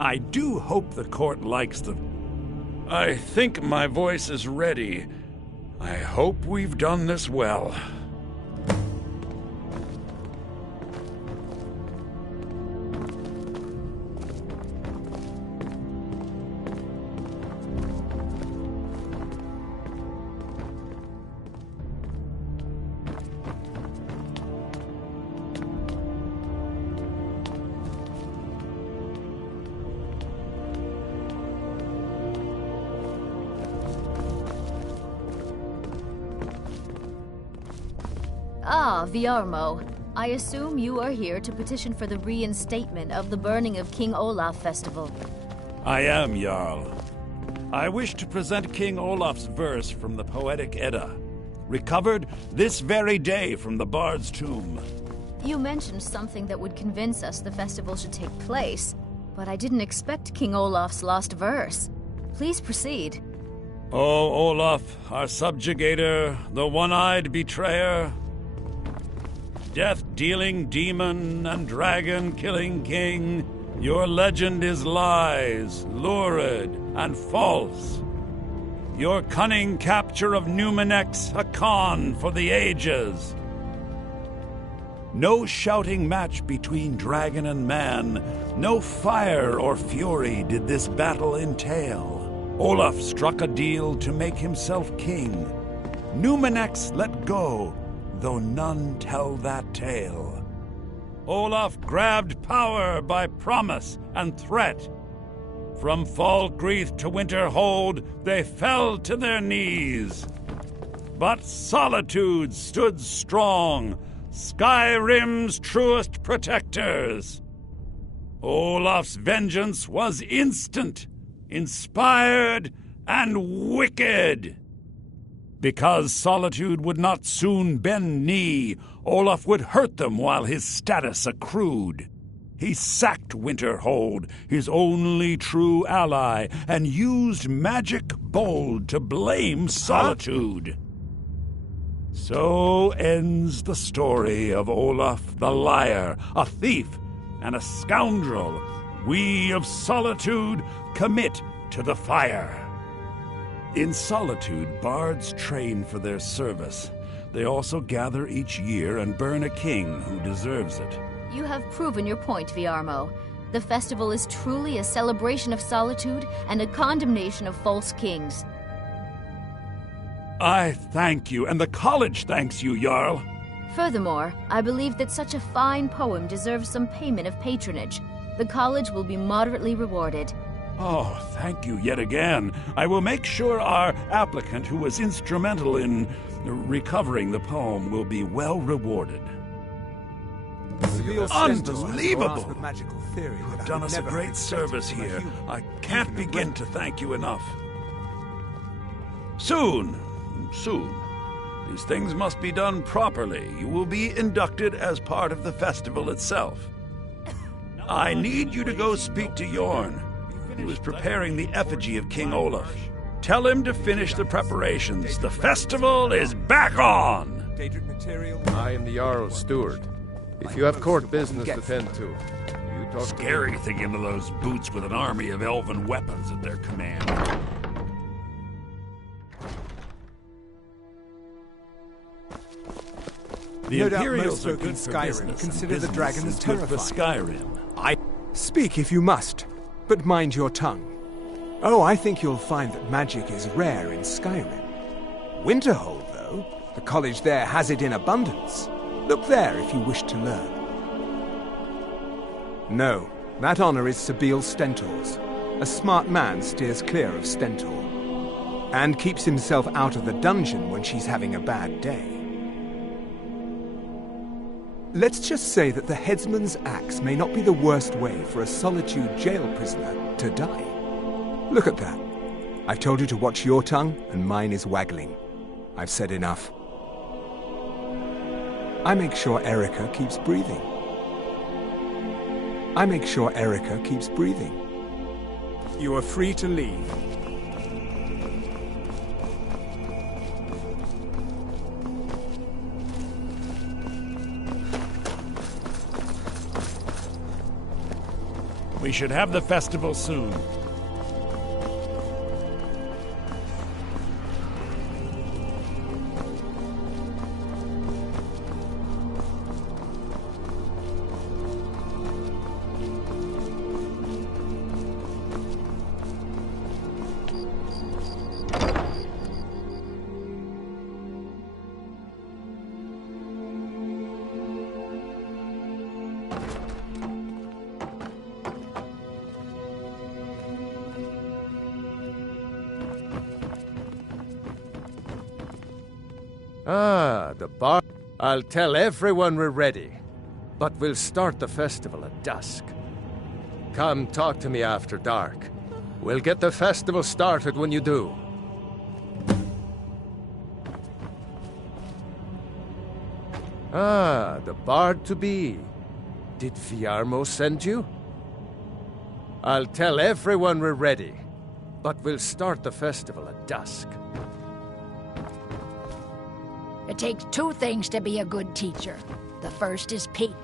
I do hope the court likes the... I think my voice is ready. I hope we've done this well. Ah, Viarmo. I assume you are here to petition for the reinstatement of the burning of King Olaf Festival. I am, Jarl. I wish to present King Olaf's verse from the Poetic Edda, recovered this very day from the Bard's tomb. You mentioned something that would convince us the festival should take place, but I didn't expect King Olaf's lost verse. Please proceed. O Olaf, our subjugator, the one-eyed betrayer, death-dealing demon and dragon-killing king, your legend is lies, lurid, and false. Your cunning capture of Numenex, a con for the ages. No shouting match between dragon and man, no fire or fury did this battle entail. Olaf struck a deal to make himself king. Numenex let go, though none tell that tale. Olaf grabbed power by promise and threat. From Falkreath to Winterhold, they fell to their knees. But Solitude stood strong, Skyrim's truest protectors. Olaf's vengeance was instant, inspired, and wicked. Because Solitude would not soon bend knee, Olaf would hurt them while his status accrued. He sacked Winterhold, his only true ally, and used magic bold to blame Solitude. So ends the story of Olaf the liar, a thief, and a scoundrel we of Solitude commit to the fire. In Solitude, bards train for their service. They also gather each year and burn a king who deserves it. You have proven your point, Viarmo. The festival is truly a celebration of solitude and a condemnation of false kings. I thank you, and the college thanks you, Jarl. Furthermore, I believe that such a fine poem deserves some payment of patronage. The college will be moderately rewarded. Oh, thank you yet again. I will make sure our applicant, who was instrumental in recovering the poem, will be well rewarded. Unbelievable! You have done us a great service here. I can't begin to thank you enough. Soon. These things must be done properly. You will be inducted as part of the festival itself. I need you to go speak to Yorn, who is preparing the effigy of King Olaf. Tell him to finish the preparations. The festival is back on! I am the Jarl's steward. If you have court business to tend to, you talk Scary thinking of those boots with an army of elven weapons at their command. The Imperials are good for business, consider and the dragon business as is good for terrifying. Skyrim. Speak if you must, but mind your tongue. Oh, I think you'll find that magic is rare in Skyrim. Winterhold, though, the college there has it in abundance. Look there if you wish to learn. No, that honor is Sabeel Stentor's. A smart man steers clear of Stentor, and keeps himself out of the dungeon when she's having a bad day. Let's just say that the headsman's axe may not be the worst way for a Solitude jail prisoner to die. Look at that. I've told you to watch your tongue, and mine is waggling. I've said enough. I make sure Erica keeps breathing. You are free to leave. We should have the festival soon. Ah, the bar. I'll tell everyone we're ready, but we'll start the festival at dusk. Come talk to me after dark. We'll get the festival started when you do. Ah, the bard-to-be. Did Viarmo send you? I'll tell everyone we're ready, but we'll start the festival at dusk. It takes two things to be a good teacher. The first is Pete.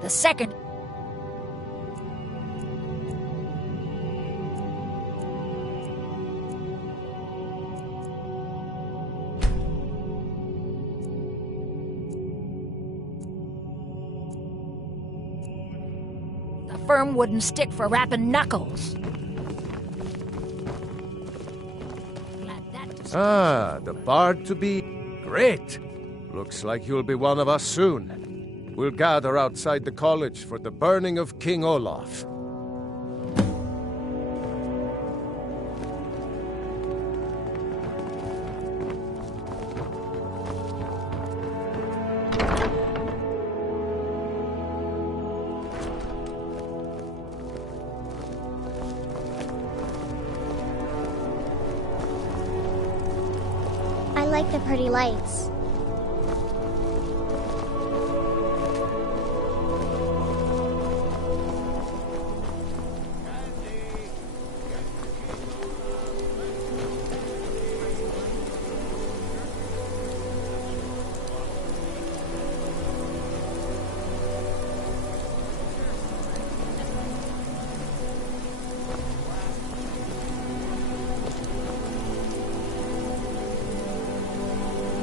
The second... the firm wooden stick for rapping knuckles. Ah, the bard-to-be. Great! Looks like you'll be one of us soon. We'll gather outside the college for the burning of King Olaf. I like the pretty lights.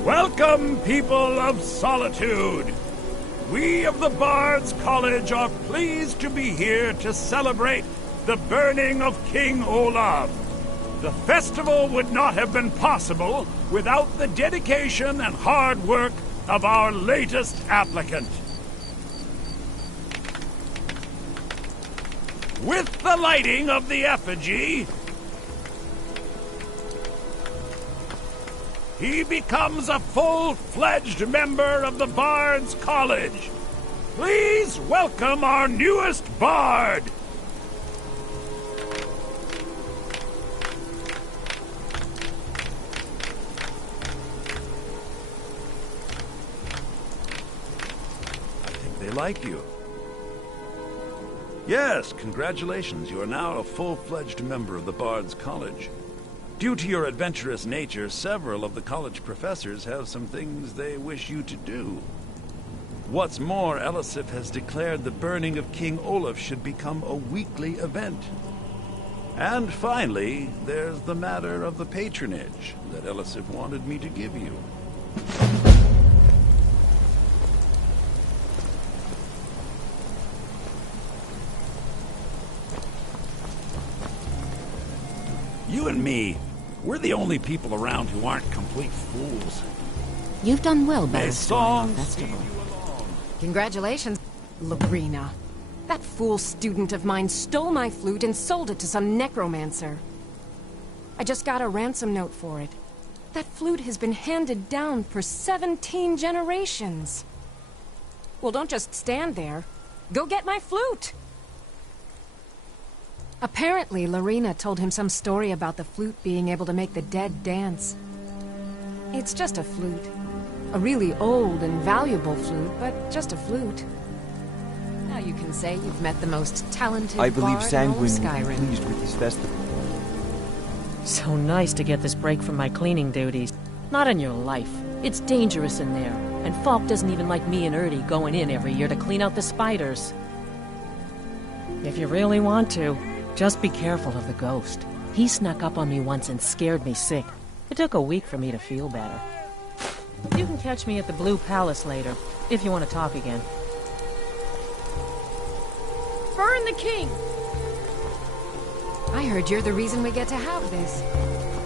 Welcome, people of Solitude! We of the Bards College are pleased to be here to celebrate the burning of King Olaf. The festival would not have been possible without the dedication and hard work of our latest applicant. With the lighting of the effigy, he becomes a full-fledged member of the Bards College. Please welcome our newest bard. I think they like you. Yes, congratulations. You are now a full-fledged member of the Bards College. Due to your adventurous nature, several of the college professors have some things they wish you to do. What's more, Elisif has declared the burning of King Olaf should become a weekly event. And finally, there's the matter of the patronage that Elisif wanted me to give you. You and me, we're the only people around who aren't complete fools. You've done well by May restoring songs the festival. lead you along. Congratulations, Lorena. That fool student of mine stole my flute and sold it to some necromancer. I just got a ransom note for it. That flute has been handed down for 17 generations. Well, don't just stand there. Go get my flute! Apparently, Lorena told him some story about the flute being able to make the dead dance. It's just a flute. A really old and valuable flute, but just a flute. Now you can say you've met the most talented I believe bard in all of Sanguine will be Skyrim. pleased with this festival. So nice to get this break from my cleaning duties. Not in your life. It's dangerous in there. And Falk doesn't even like me and Ertie going in every year to clean out the spiders. If you really want to, just be careful of the ghost. He snuck up on me once and scared me sick. It took a week for me to feel better. You can catch me at the Blue Palace later, if you want to talk again. Burn the king! I heard you're the reason we get to have this.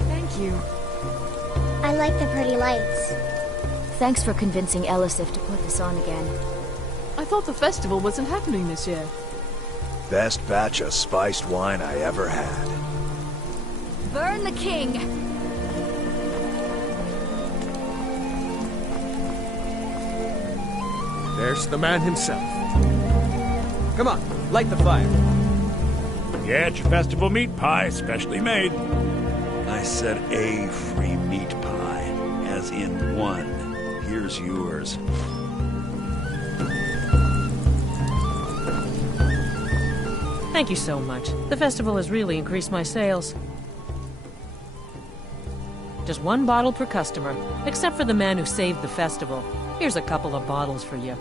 Thank you. I like the pretty lights. Thanks for convincing Elisif to put this on again. I thought the festival wasn't happening this year. Best batch of spiced wine I ever had. Burn the king! There's the man himself. Come on, light the fire. Get your festival meat pie, specially made. I said a free meat pie, as in one. Here's yours. Thank you so much. The festival has really increased my sales. Just one bottle per customer, except for the man who saved the festival. Here's a couple of bottles for you.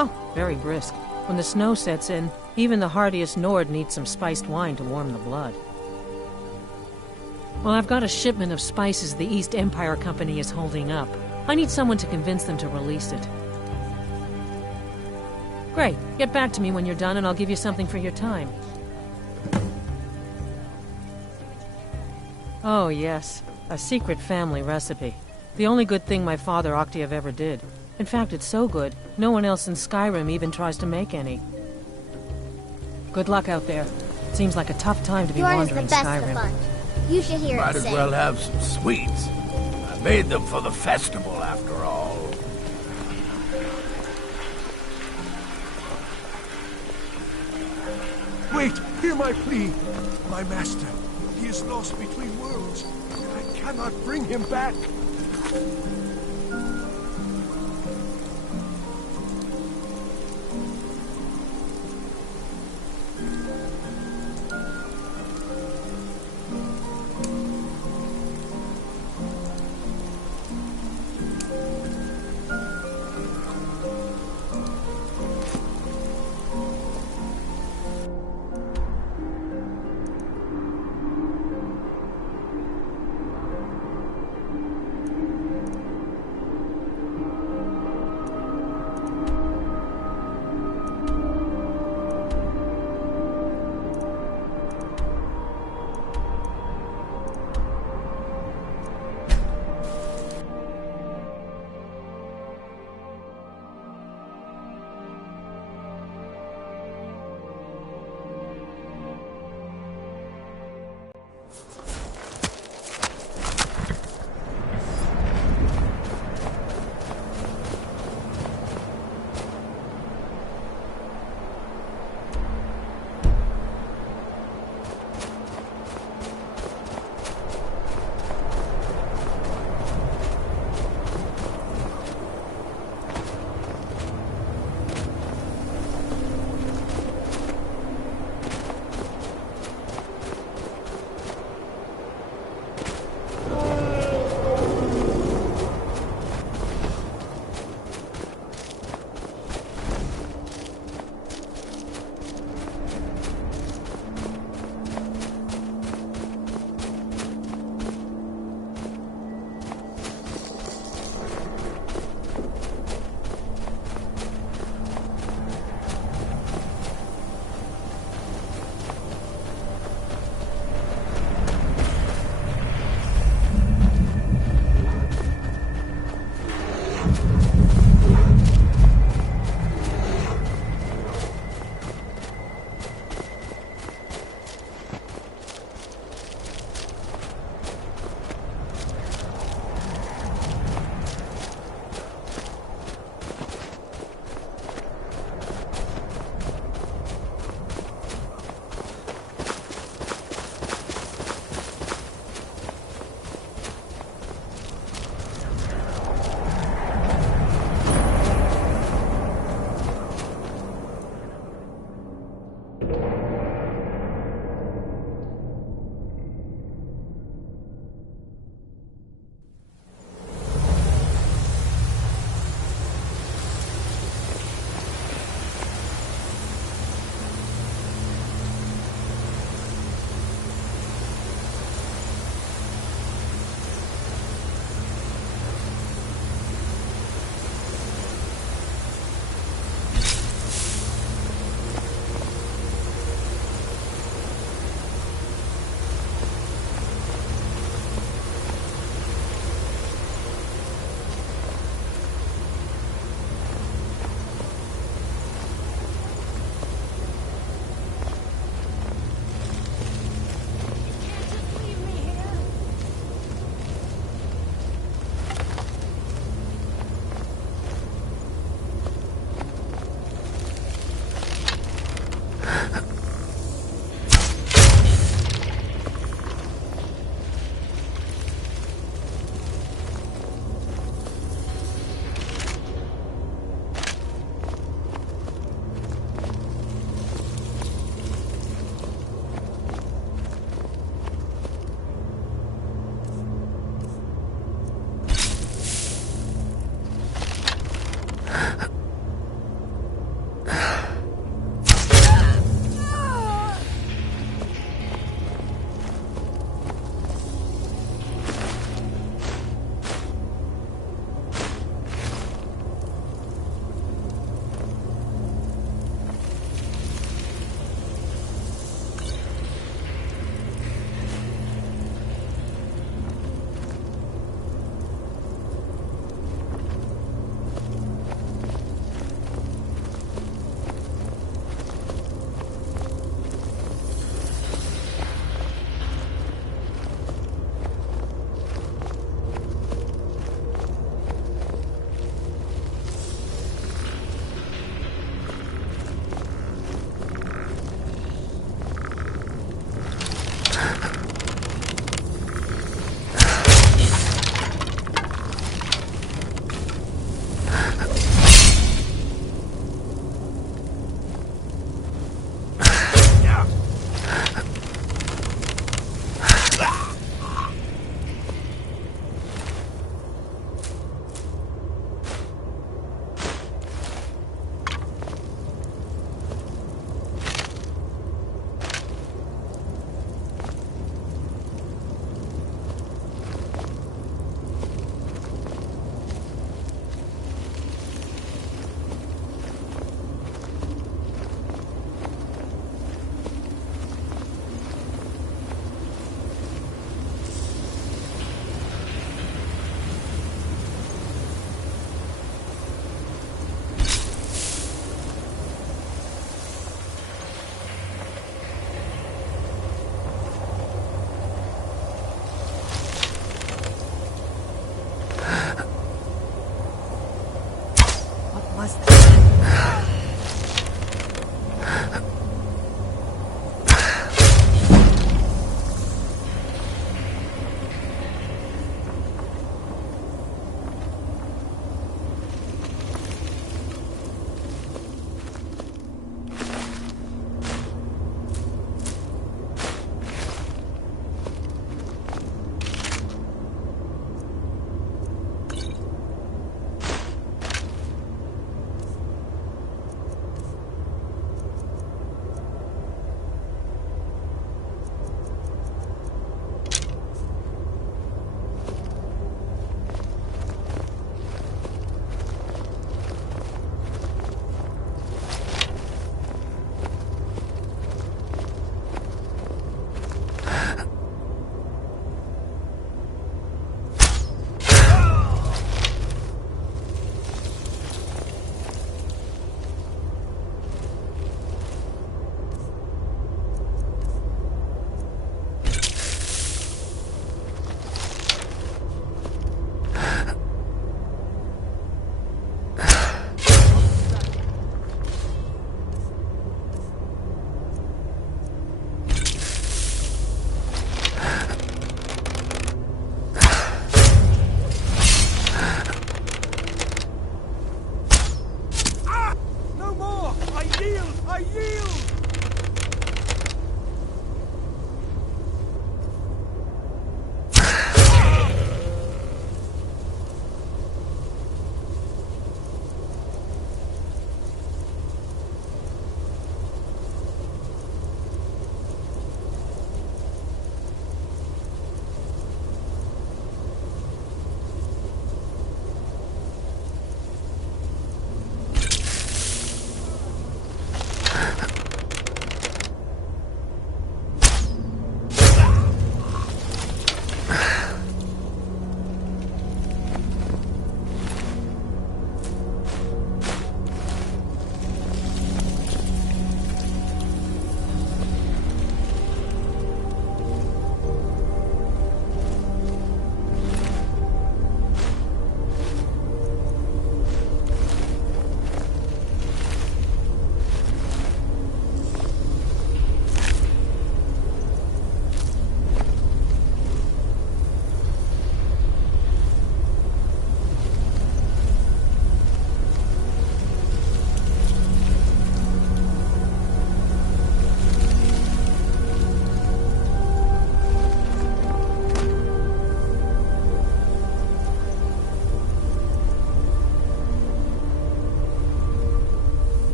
Oh, very brisk. When the snow sets in, even the hardiest Nord needs some spiced wine to warm the blood. Well, I've got a shipment of spices the East Empire Company is holding up. I need someone to convince them to release it. Great. Get back to me when you're done and I'll give you something for your time. Oh, yes. A secret family recipe. The only good thing my father Octave ever did. In fact, it's so good, no one else in Skyrim even tries to make any. Good luck out there. Seems like a tough time to be Bjorn is the wandering best Skyrim. of fun. You should hear Might it as sing. well have some sweets. I made them for the festival, after all. Wait, hear my plea. My master, he is lost between worlds, and I cannot bring him back.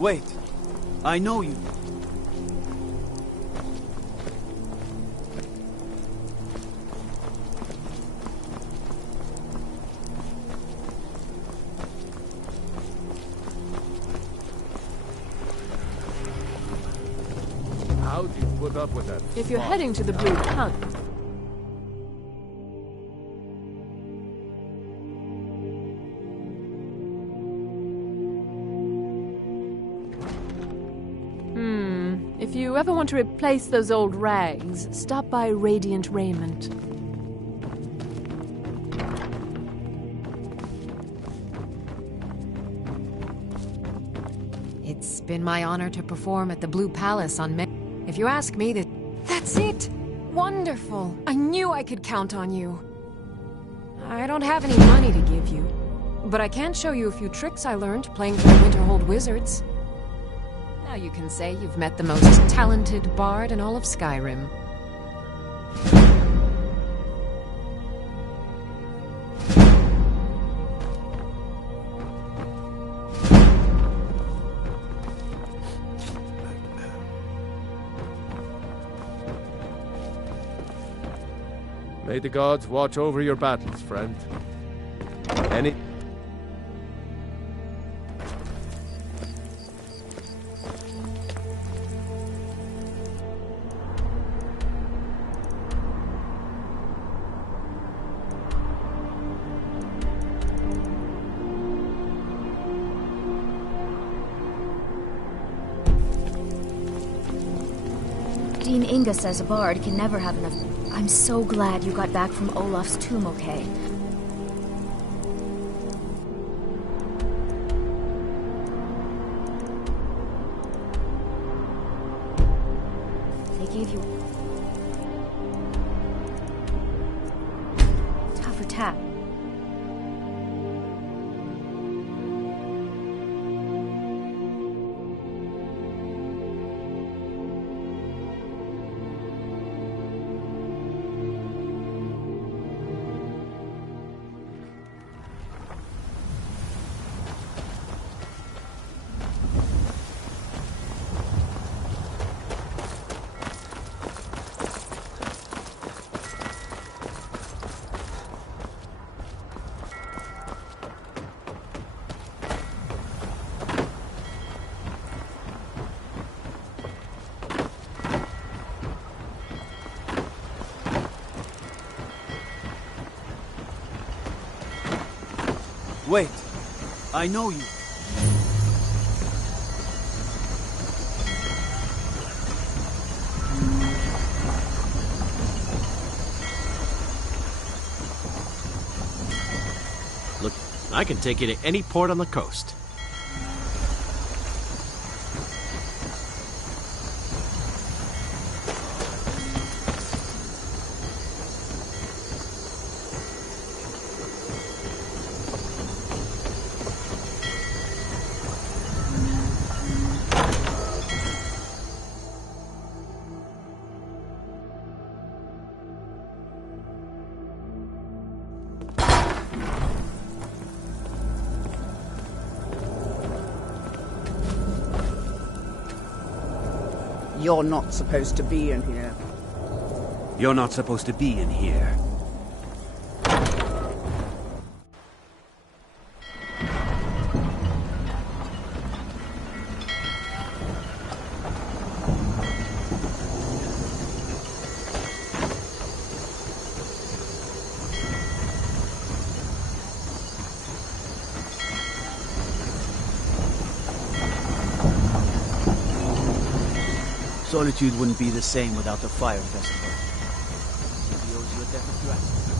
Wait. I know you. How do you put up with that? If you're heading to the Blue Tongue, if you ever want to replace those old rags, stop by Radiant Raiment. It's been my honor to perform at the Blue Palace on If you ask me, that's it! Wonderful! I knew I could count on you. I don't have any money to give you, but I can show you a few tricks I learned playing for the Winterhold Wizards. Now you can say you've met the most talented bard in all of Skyrim. May the gods watch over your battles, friend. Any... Dean Inga says a bard can never have enough. I'm so glad you got back from Olaf's tomb okay. They gave you... Tap for tap. Wait. I know you. Look, I can take you to any port on the coast. You're not supposed to be in here. You're not supposed to be in here. Solitude wouldn't be the same without the Fire Festival. He owes you a debt of gratitude.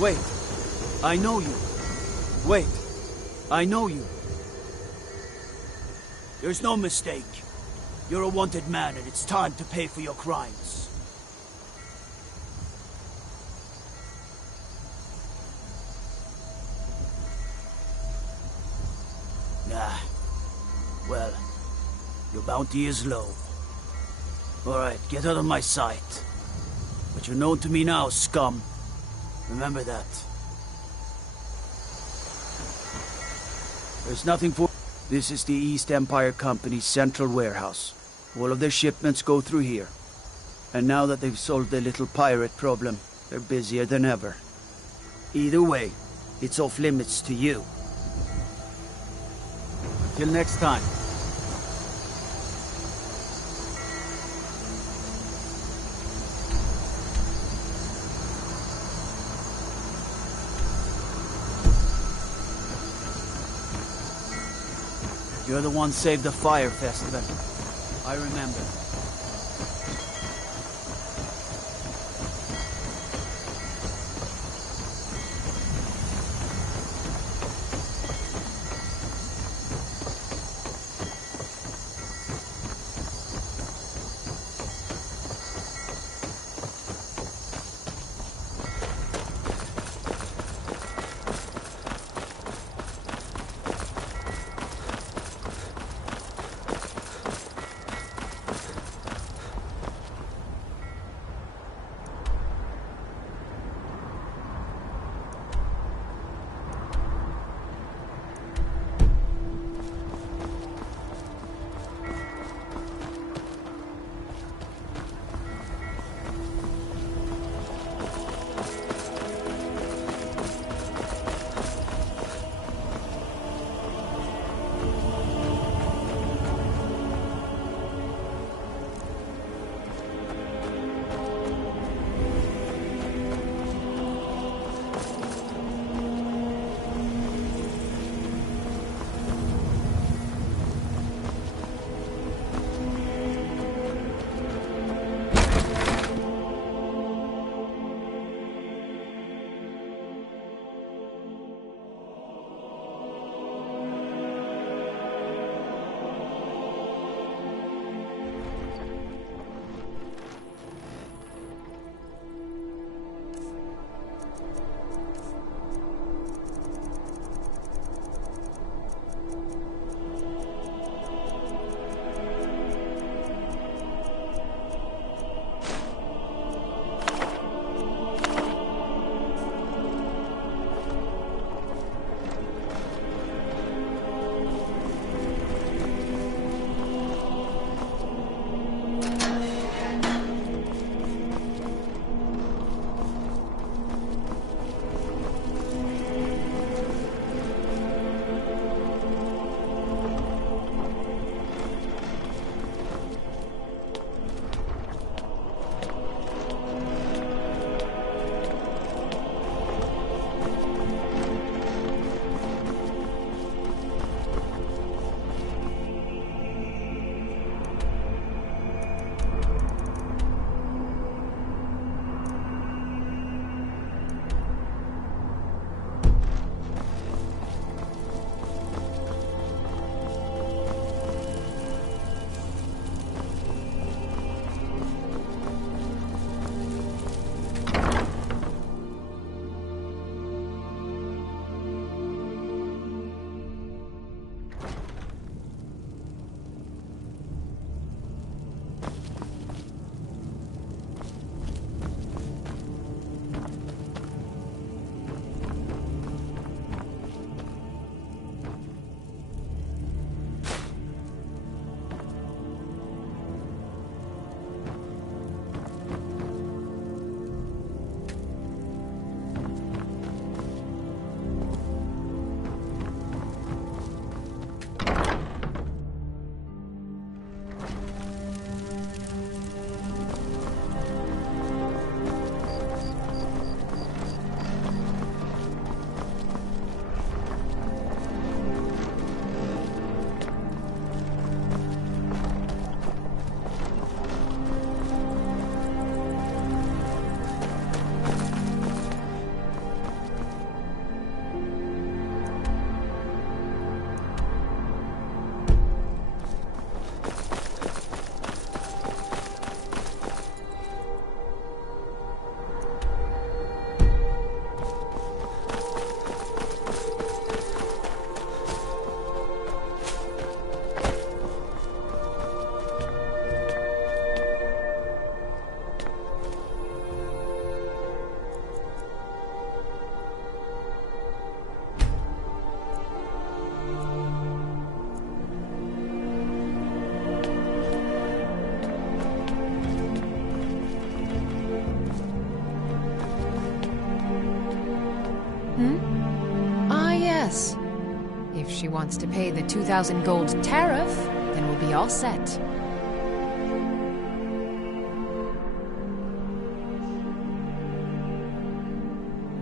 Wait. I know you. Wait. I know you. There's no mistake. You're a wanted man, and it's time to pay for your crimes. Nah. Well, your bounty is low. Alright, get out of my sight. But you're known to me now, scum. Remember that. There's nothing for... This is the East Empire Company's central warehouse. All of their shipments go through here. And now that they've solved the little pirate problem, they're busier than ever. Either way, it's off limits to you. Until next time. You're the one saved the fire festival. I remember. yes. If she wants to pay the 2,000 gold tariff, then we'll be all set.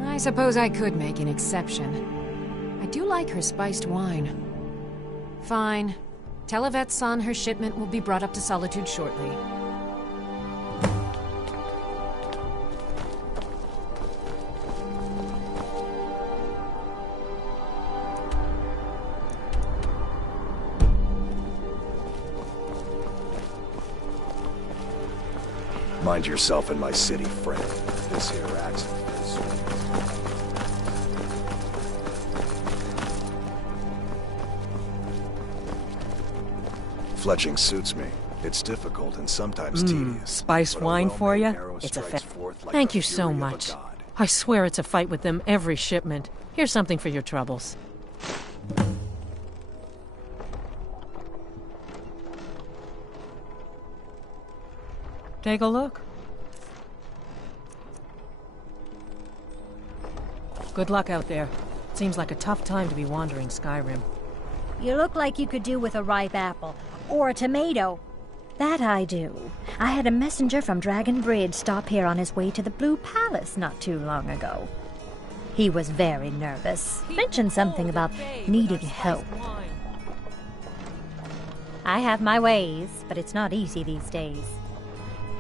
I suppose I could make an exception. I do like her spiced wine. Fine. Tell Yvette's son her shipment will be brought up to Solitude shortly. Mind yourself in my city, friend. This here accident is... Fletching suits me. It's difficult and sometimes tedious. Spiced wine for you? It's a Thank you so much. I swear it's a fight with them every shipment. Here's something for your troubles. Take a look. Good luck out there. Seems like a tough time to be wandering Skyrim. You look like you could do with a ripe apple. Or a tomato. That I do. I had a messenger from Dragon Bridge stop here on his way to the Blue Palace not too long ago. He was very nervous. Mentioned something about needing help. I have my ways, but it's not easy these days.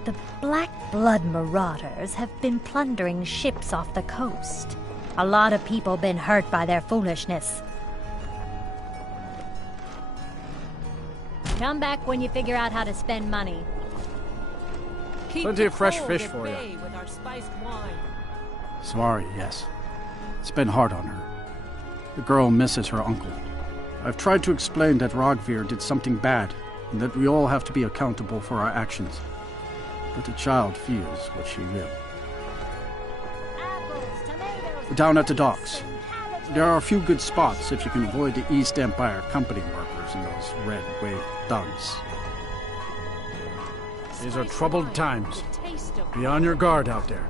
The Black Blood marauders have been plundering ships off the coast. A lot of people been hurt by their foolishness. Come back when you figure out how to spend money. Plenty of fresh fish for you. Sorry, yes. It's been hard on her. The girl misses her uncle. I've tried to explain that Rogvir did something bad, and that we all have to be accountable for our actions. But the child feels what she will. Down at the docks. There are a few good spots if you can avoid the East Empire company workers and those red wave thugs. These are troubled times. Be on your guard out there.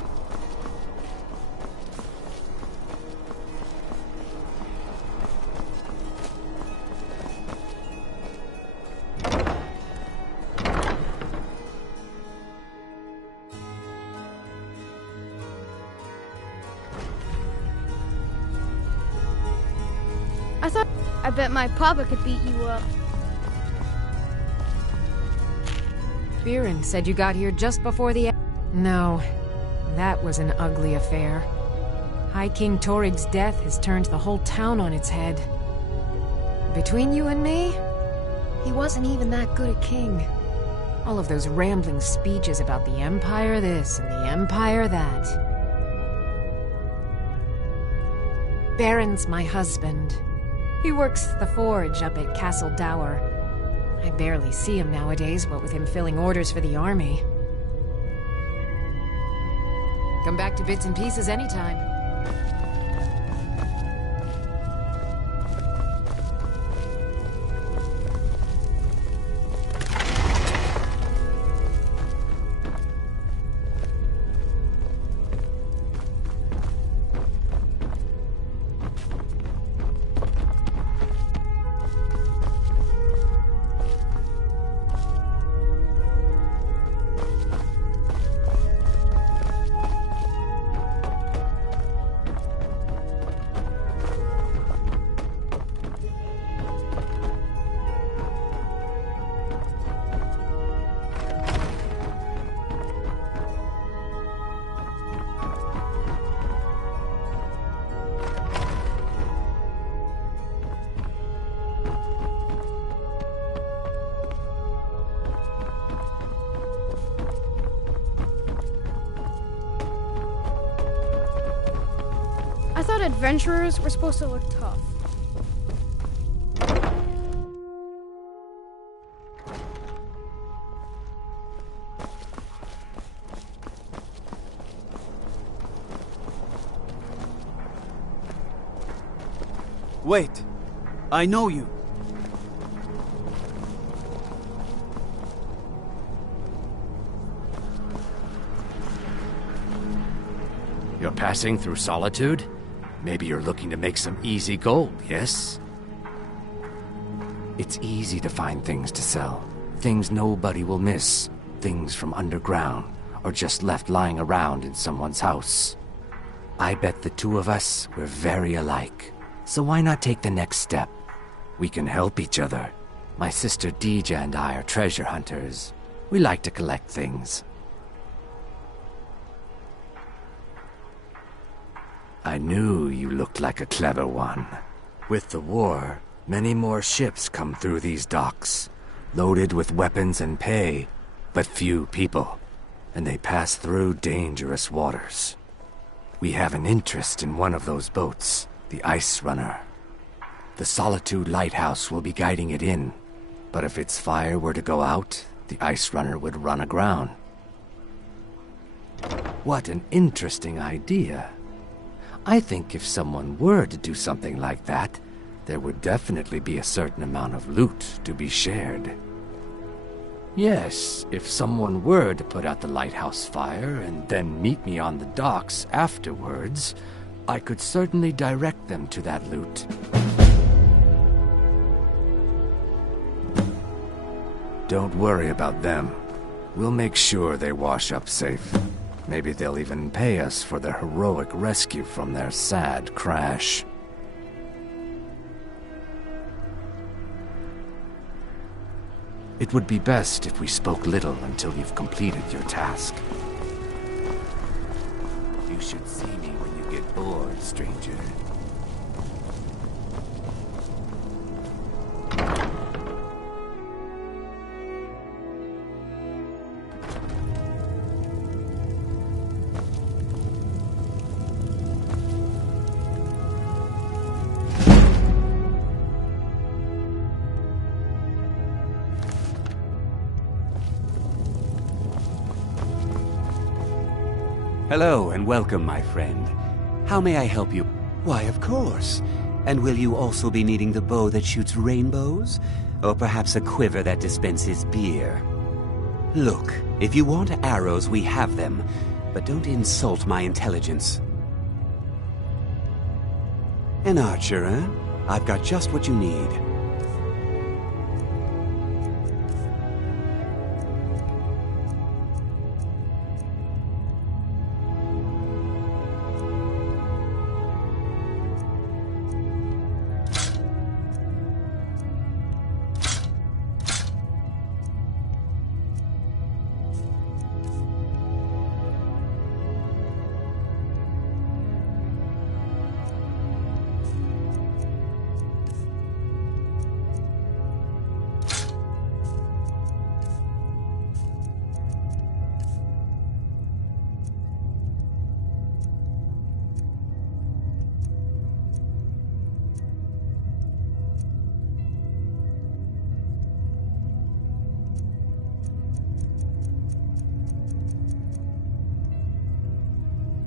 I bet my papa could beat you up. Biren said you got here just before the... No, that was an ugly affair. High King Torig's death has turned the whole town on its head. Between you and me, he wasn't even that good a king. All of those rambling speeches about the Empire this and the Empire that. Baron's my husband. He works the forge up at Castle Dower. I barely see him nowadays, what with him filling orders for the army. Come back to bits and pieces anytime. I thought adventurers were supposed to look tough. Wait. I know you. You're passing through Solitude? Maybe you're looking to make some easy gold, yes? It's easy to find things to sell. Things nobody will miss. Things from underground, or just left lying around in someone's house. I bet the two of us, we're very alike. So why not take the next step? We can help each other. My sister Deeja and I are treasure hunters. We like to collect things. I knew you looked like a clever one. With the war, many more ships come through these docks, loaded with weapons and pay, but few people, and they pass through dangerous waters. We have an interest in one of those boats, the Ice Runner. The Solitude Lighthouse will be guiding it in, but if its fire were to go out, the Ice Runner would run aground. What an interesting idea. I think if someone were to do something like that, there would definitely be a certain amount of loot to be shared. Yes, if someone were to put out the lighthouse fire and then meet me on the docks afterwards, I could certainly direct them to that loot. Don't worry about them. We'll make sure they wash up safe. Maybe they'll even pay us for their heroic rescue from their sad crash. It would be best if we spoke little until you've completed your task. You should see me when you get bored, stranger. Hello and welcome, my friend. How may I help you? Why, of course. And will you also be needing the bow that shoots rainbows? Or perhaps a quiver that dispenses beer? Look, if you want arrows, we have them. But don't insult my intelligence. An archer, eh? I've got just what you need.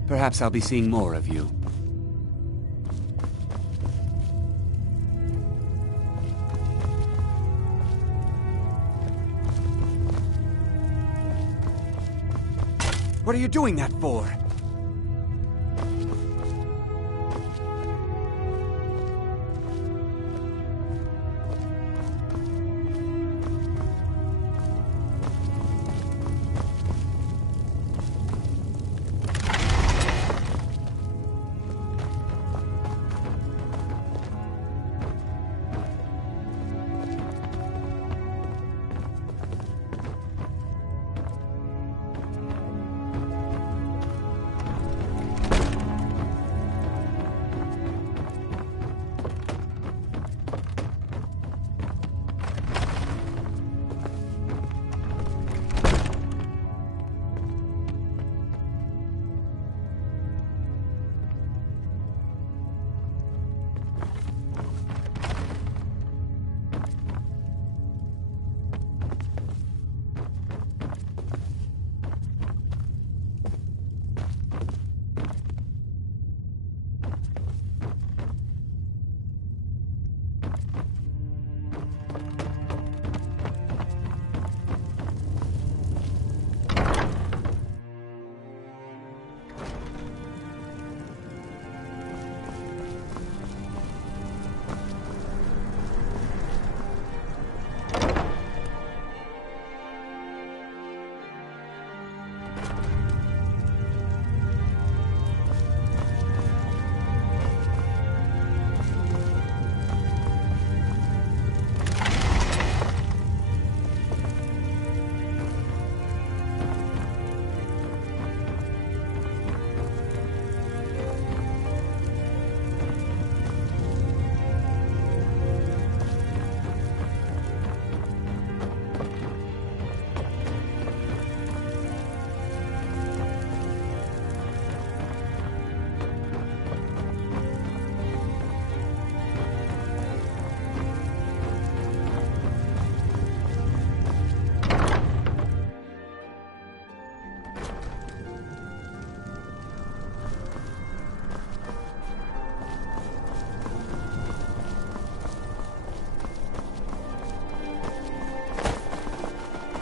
Perhaps I'll be seeing more of you. What are you doing that for?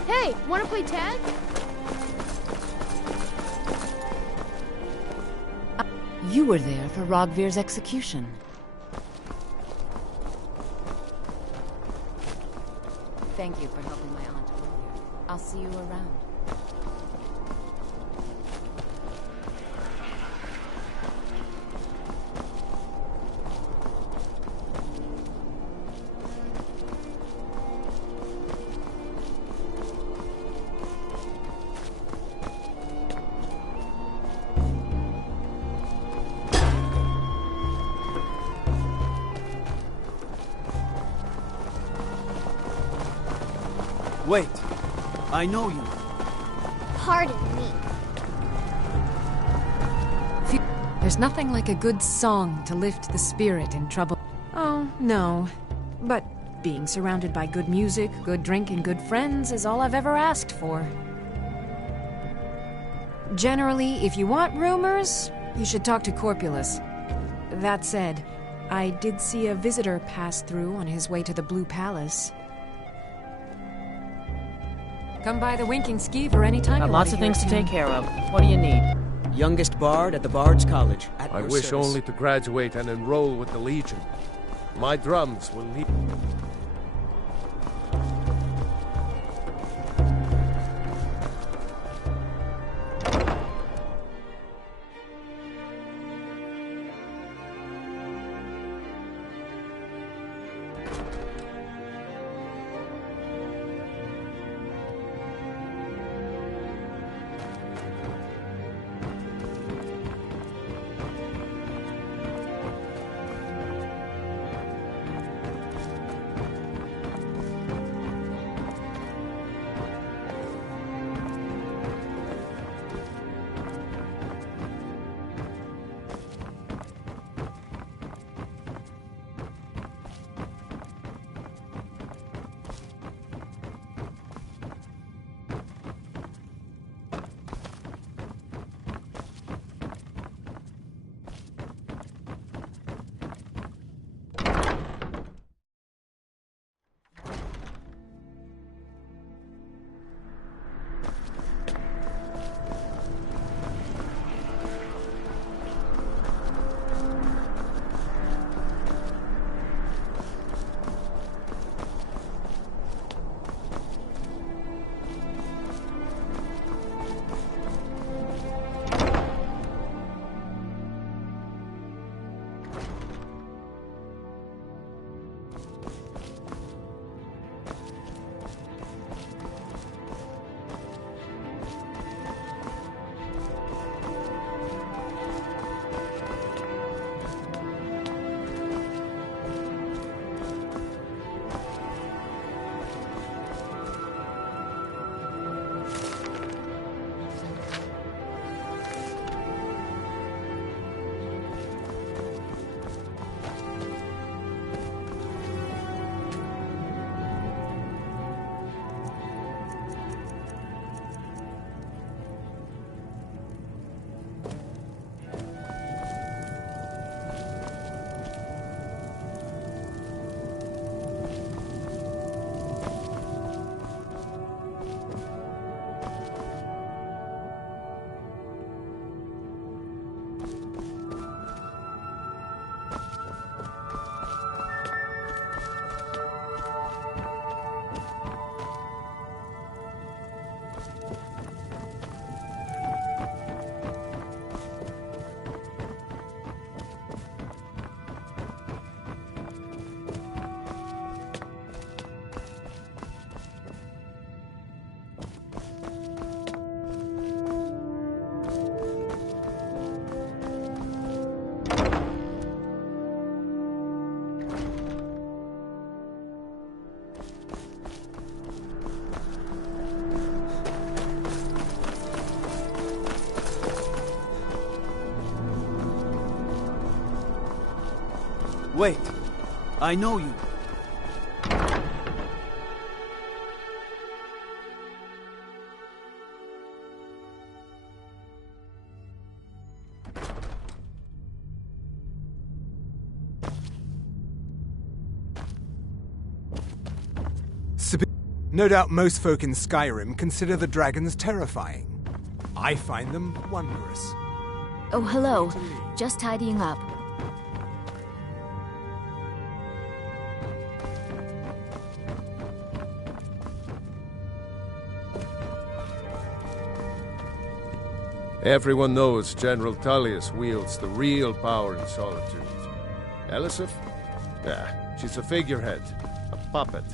Hey, wanna play tag? You were there for Rogvir's execution. Thank you for helping my aunt earlier. I'll see you around. Wait, I know you. Pardon me. There's nothing like a good song to lift the spirit in trouble. Oh, no. But being surrounded by good music, good drink, and good friends is all I've ever asked for. Generally, if you want rumors, you should talk to Corpulus. That said, I did see a visitor pass through on his way to the Blue Palace. Come by the Winking Skeever anytime Got you lots of things to take care of. What do you need? Youngest bard at the Bard's College. At I your wish service. only to graduate and enroll with the Legion. My drums will lead... Wait, I know you. No doubt most folk in Skyrim consider the dragons terrifying. I find them wondrous. Oh, hello. Just tidying up. Everyone knows General Tullius wields the real power in Solitude. Elisif? Yeah, she's a figurehead, a puppet.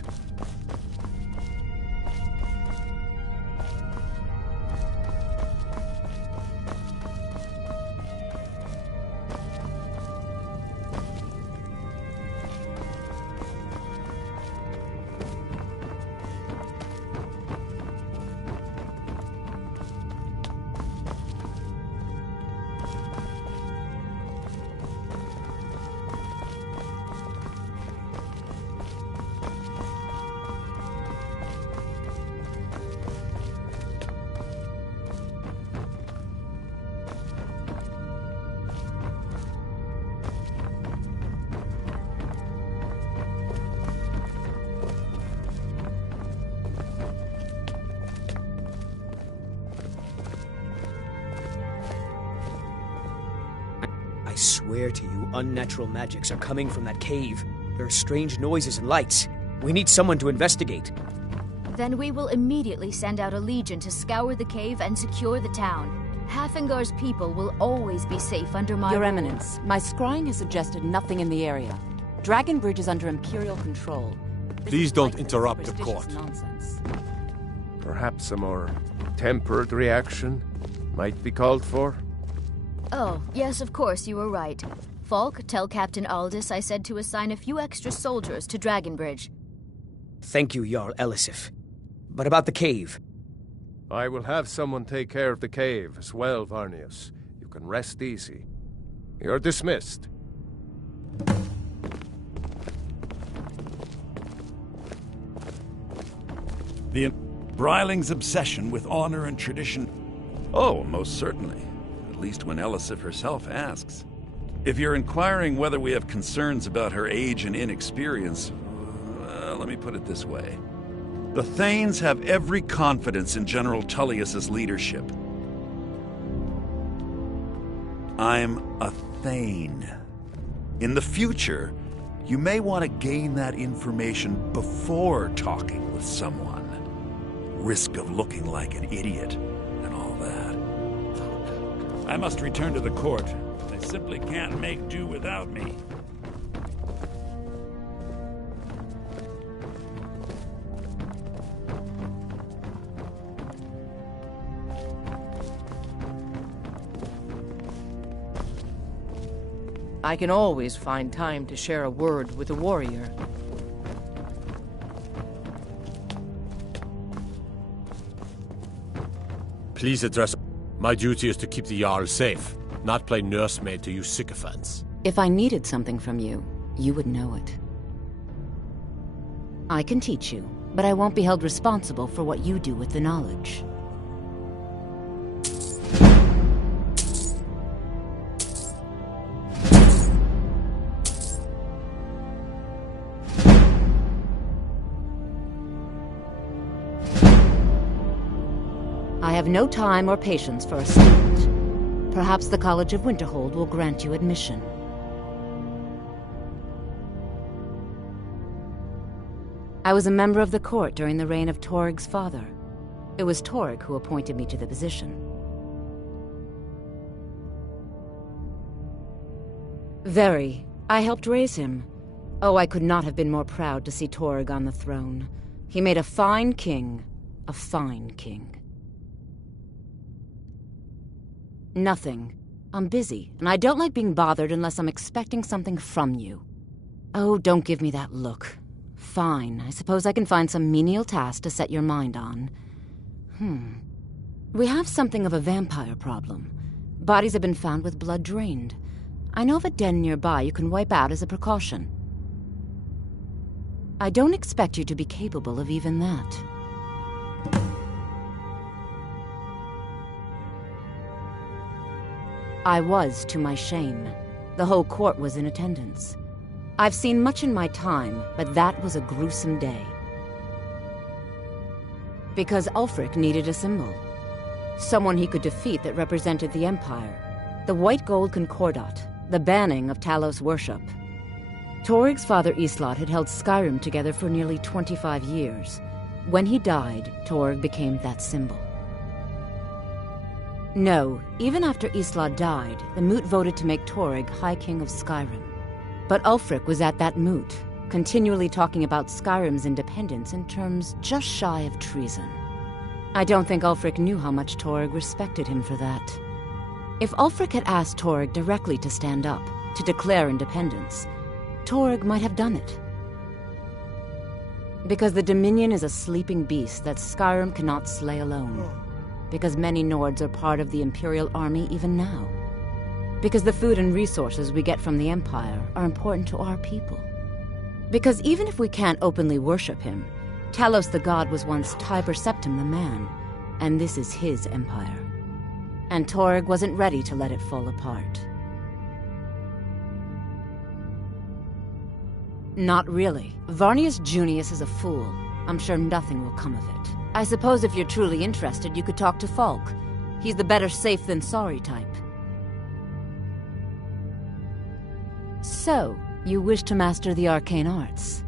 I swear to you, unnatural magics are coming from that cave. There are strange noises and lights. We need someone to investigate. Then we will immediately send out a legion to scour the cave and secure the town. Hafingar's people will always be safe under my Your rule. Eminence, my scrying has suggested nothing in the area. Dragon Bridge is under Imperial control. Please don't interrupt the court. Nonsense. Perhaps a more tempered reaction might be called for? Oh, yes, of course, you were right. Falk, tell Captain Aldous I said to assign a few extra soldiers to Dragonbridge. Thank you, Jarl Elisif. But about the cave? I will have someone take care of the cave as well, Varnius. You can rest easy. You're dismissed. The Bryling's obsession with honor and tradition. Oh, most certainly. At least when Elisif herself asks. If you're inquiring whether we have concerns about her age and inexperience, let me put it this way. The Thanes have every confidence in General Tullius's leadership. I'm a Thane. In the future, you may want to gain that information before talking with someone. Risk of looking like an idiot and all that. I must return to the court. They simply can't make do without me. I can always find time to share a word with a warrior. Please address... My duty is to keep the Jarl safe, not play nursemaid to you sycophants. If I needed something from you, you would know it. I can teach you, but I won't be held responsible for what you do with the knowledge. I have no time or patience for a student. Perhaps the College of Winterhold will grant you admission. I was a member of the court during the reign of Torig's father. It was Torig who appointed me to the position. Very. I helped raise him. Oh, I could not have been more proud to see Torig on the throne. He made a fine king. A fine king. Nothing. I'm busy, and I don't like being bothered unless I'm expecting something from you. Oh, don't give me that look. Fine, I suppose I can find some menial task to set your mind on. We have something of a vampire problem. Bodies have been found with blood drained. I know of a den nearby you can wipe out as a precaution. I don't expect you to be capable of even that. I was, to my shame. The whole court was in attendance. I've seen much in my time, but that was a gruesome day. Because Ulfric needed a symbol. Someone he could defeat that represented the Empire. The White Gold Concordat, the banning of Talos worship. Toryg's father Islot had held Skyrim together for nearly 25 years. When he died, Toryg became that symbol. No, even after Islot died, the Moot voted to make Toryg High King of Skyrim. But Ulfric was at that Moot, continually talking about Skyrim's independence in terms just shy of treason. I don't think Ulfric knew how much Toryg respected him for that. If Ulfric had asked Toryg directly to stand up, to declare independence, Toryg might have done it. Because the Dominion is a sleeping beast that Skyrim cannot slay alone. Because many Nords are part of the Imperial Army even now. Because the food and resources we get from the Empire are important to our people. Because even if we can't openly worship him, Talos the God was once Tiber Septim the man, and this is his empire. And Toryg wasn't ready to let it fall apart. Not really. Varnius Junius is a fool. I'm sure nothing will come of it. I suppose if you're truly interested, you could talk to Falk. He's the better safe than sorry type. So, you wish to master the arcane arts?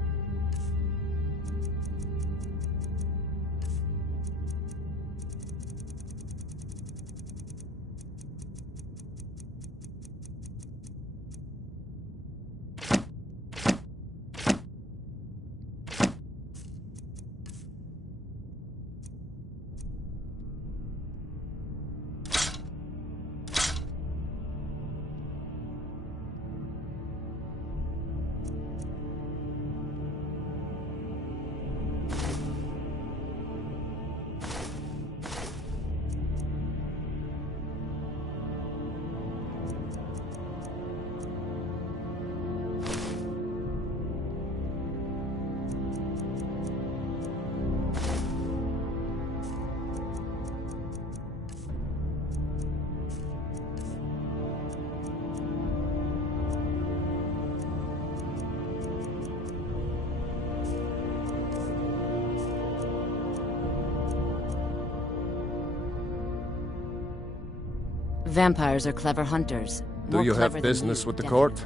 Vampires are clever hunters. Do you have business with the court?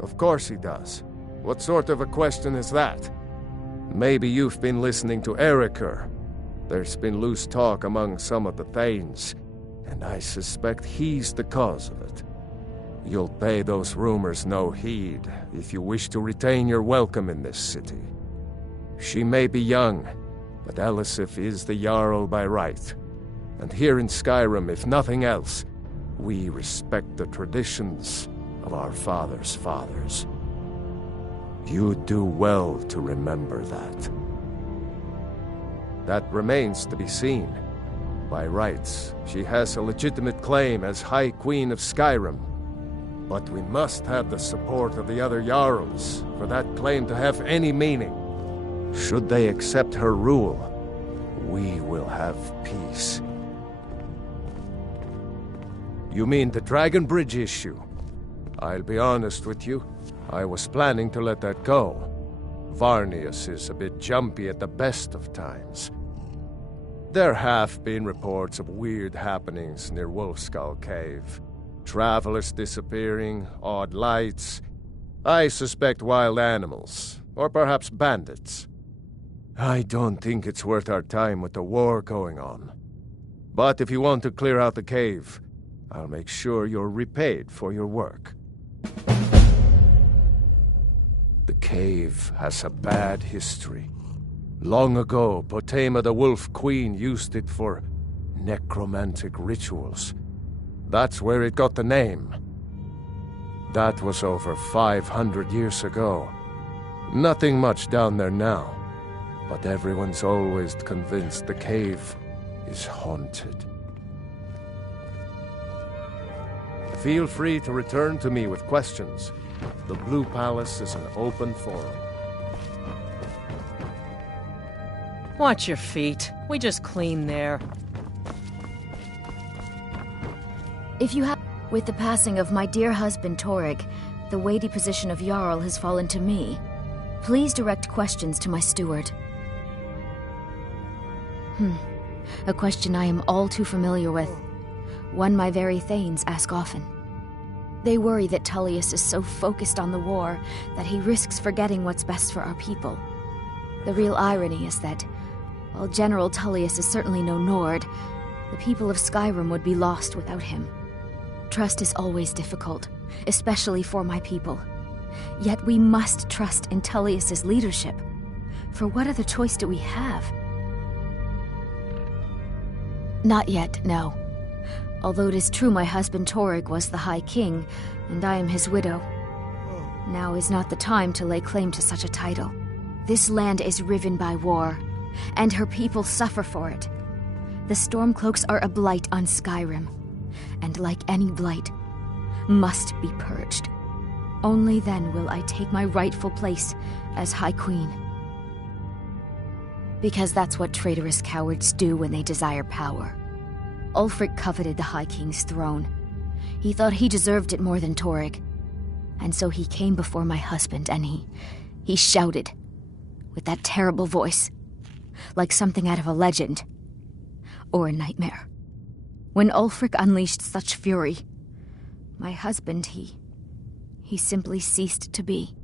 Of course he does. What sort of a question is that? Maybe you've been listening to Erikr. There's been loose talk among some of the Thanes, and I suspect he's the cause of it. You'll pay those rumors no heed if you wish to retain your welcome in this city. She may be young, but Elisif is the Jarl by right. And here in Skyrim, if nothing else, we respect the traditions of our fathers' fathers. You'd do well to remember that. That remains to be seen. By rights, she has a legitimate claim as High Queen of Skyrim. But we must have the support of the other Jarls for that claim to have any meaning. Should they accept her rule, we will have peace. You mean the Dragon Bridge issue? I'll be honest with you, I was planning to let that go. Varnius is a bit jumpy at the best of times. There have been reports of weird happenings near Wolfskull Cave. Travelers disappearing, odd lights. I suspect wild animals, or perhaps bandits. I don't think it's worth our time with the war going on. But if you want to clear out the cave, I'll make sure you're repaid for your work. The cave has a bad history. Long ago, Potema the Wolf Queen used it for necromantic rituals. That's where it got the name. That was over 500 years ago. Nothing much down there now, but everyone's always convinced the cave is haunted. Feel free to return to me with questions. The Blue Palace is an open forum. Watch your feet. We just cleaned there. If you have... With the passing of my dear husband Toryg, the weighty position of Jarl has fallen to me. Please direct questions to my steward. A question I am all too familiar with. One my very Thanes ask often. They worry that Tullius is so focused on the war that he risks forgetting what's best for our people. The real irony is that, while General Tullius is certainly no Nord, the people of Skyrim would be lost without him. Trust is always difficult, especially for my people. Yet we must trust in Tullius's leadership. For what other choice do we have? Not yet, no. Although it is true my husband Torrig was the High King, and I am his widow. Now is not the time to lay claim to such a title. This land is riven by war, and her people suffer for it. The Stormcloaks are a blight on Skyrim, and like any blight, must be purged. Only then will I take my rightful place as High Queen. Because that's what traitorous cowards do when they desire power. Ulfric coveted the High King's throne. He thought he deserved it more than Torrig. And so he came before my husband and he shouted, with that terrible voice, like something out of a legend, or a nightmare. When Ulfric unleashed such fury, my husband, he simply ceased to be.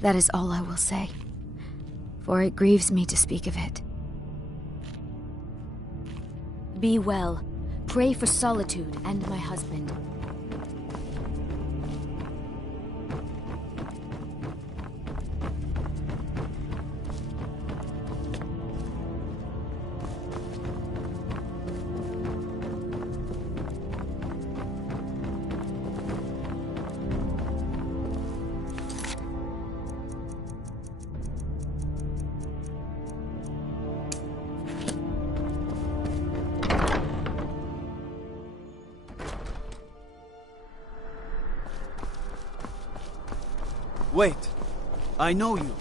That is all I will say, for it grieves me to speak of it. Be well. Pray for Solitude and my husband. Wait, I know you.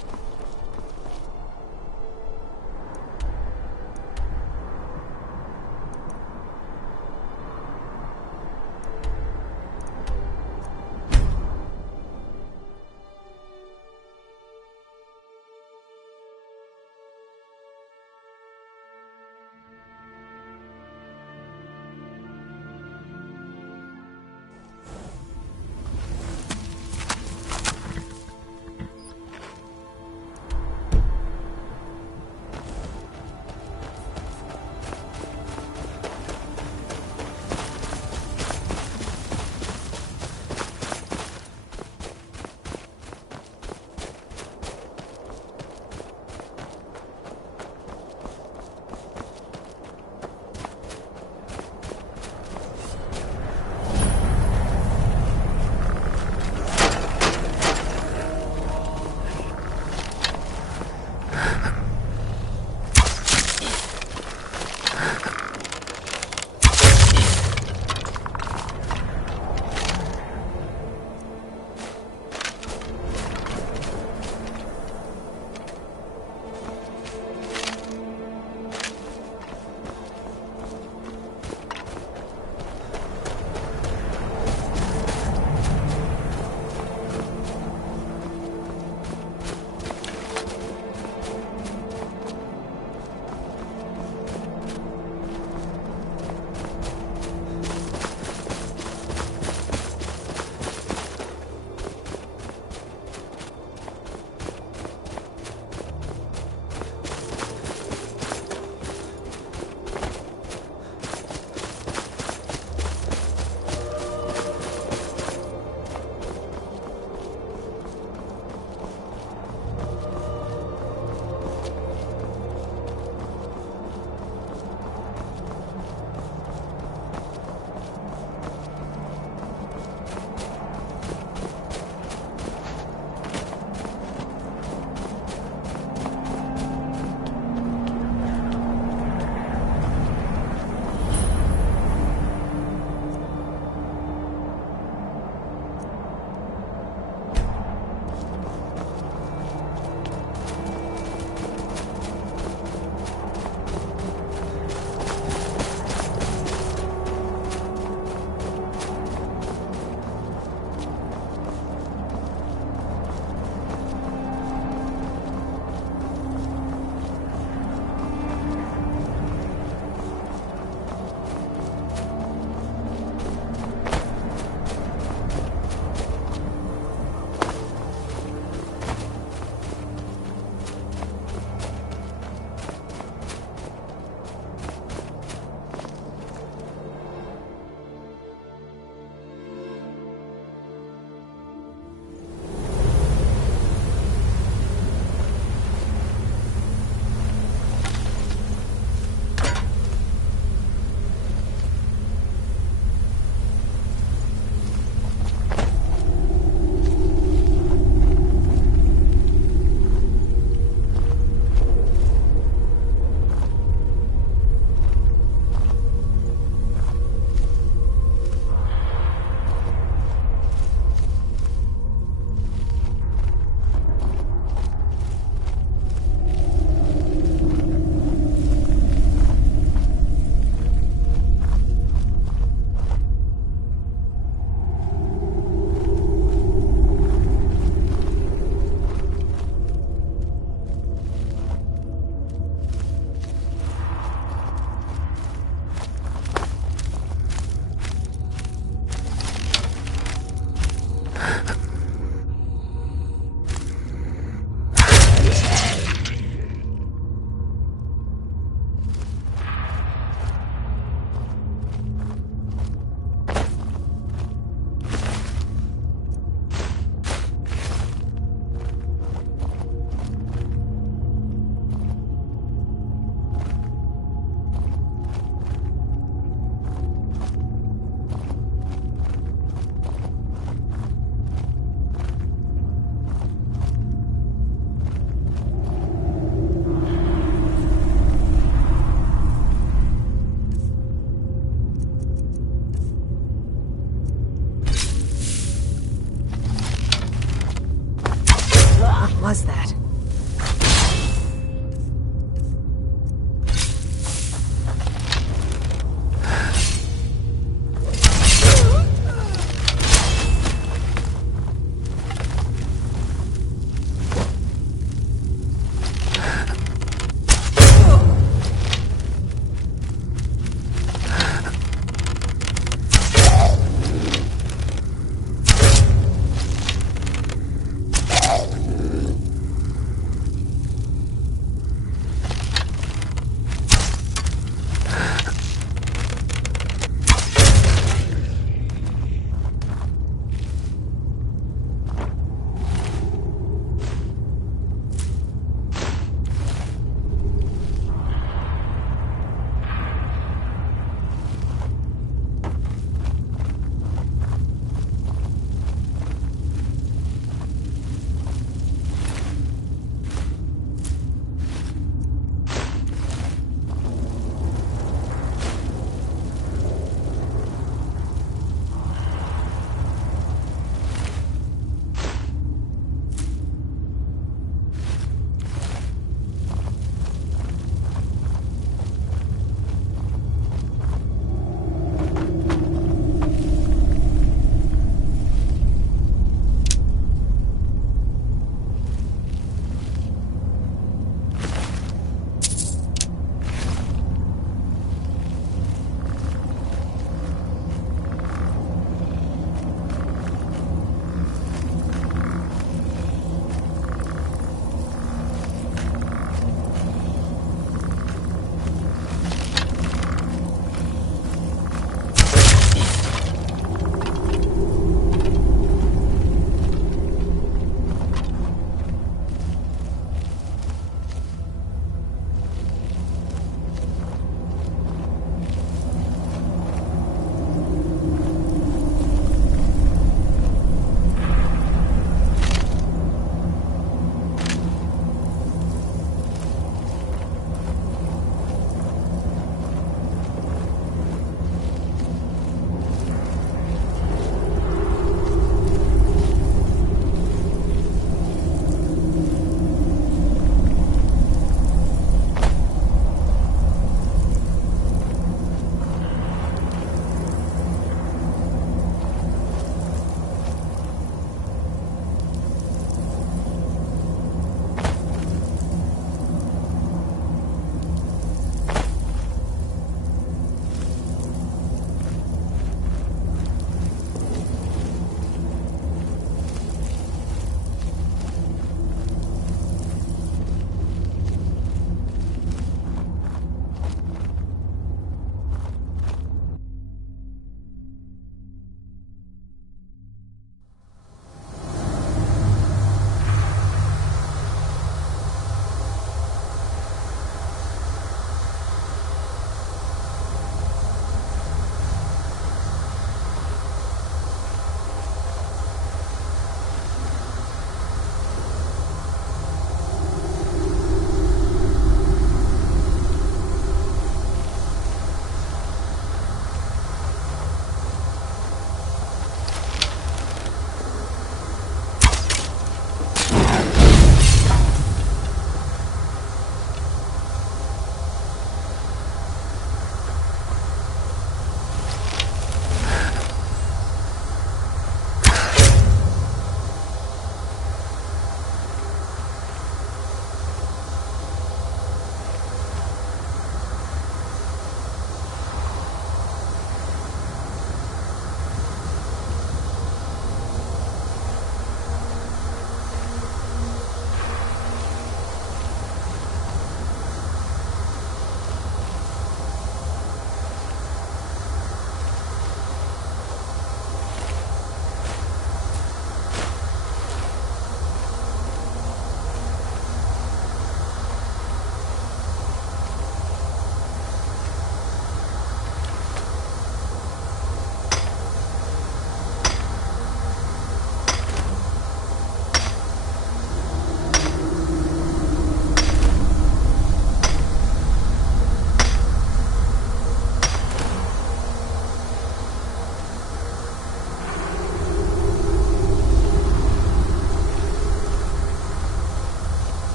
was that?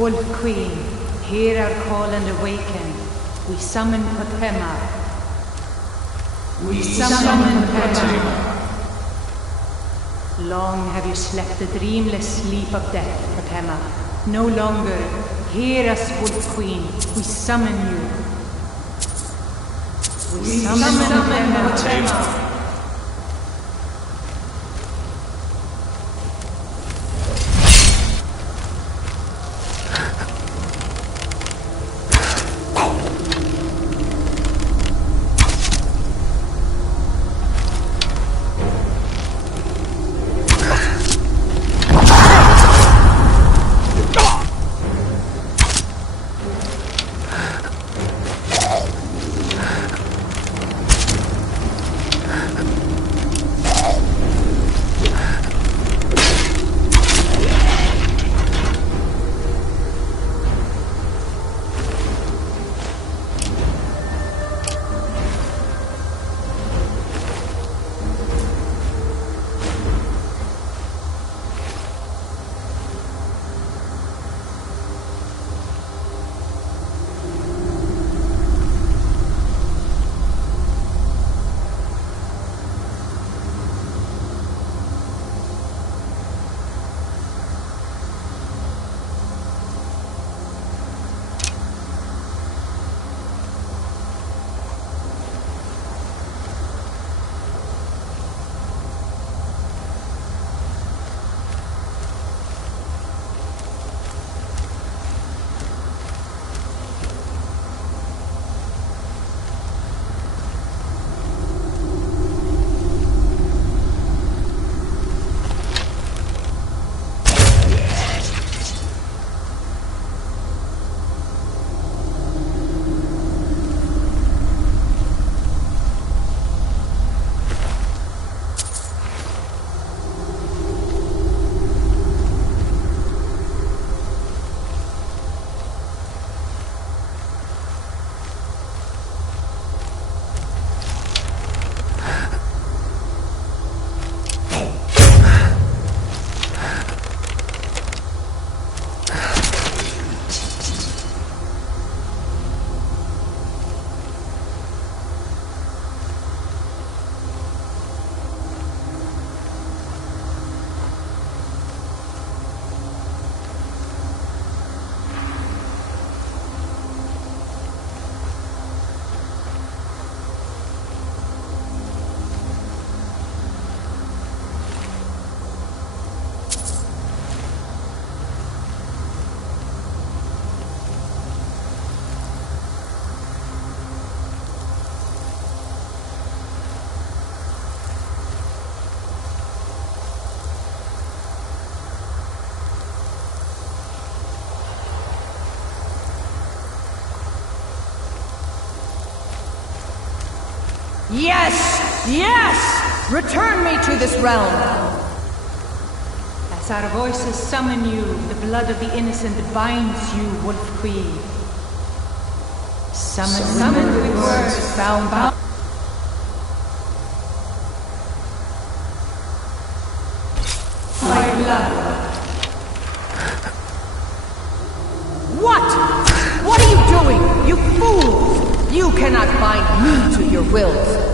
Wolf Queen, hear our call and awaken. We summon Potema. We summon Potema. Long have you slept the dreamless sleep of death, Potema. No longer. Hear us, Wolf Queen. We summon you. We summon Potema. Yes! Yes! Return me to this realm! As our voices summon you, the blood of the innocent binds you, Wolf Queen. Summoned with words bound by... my blood. What? What are you doing? You fools! You cannot bind me to your wills.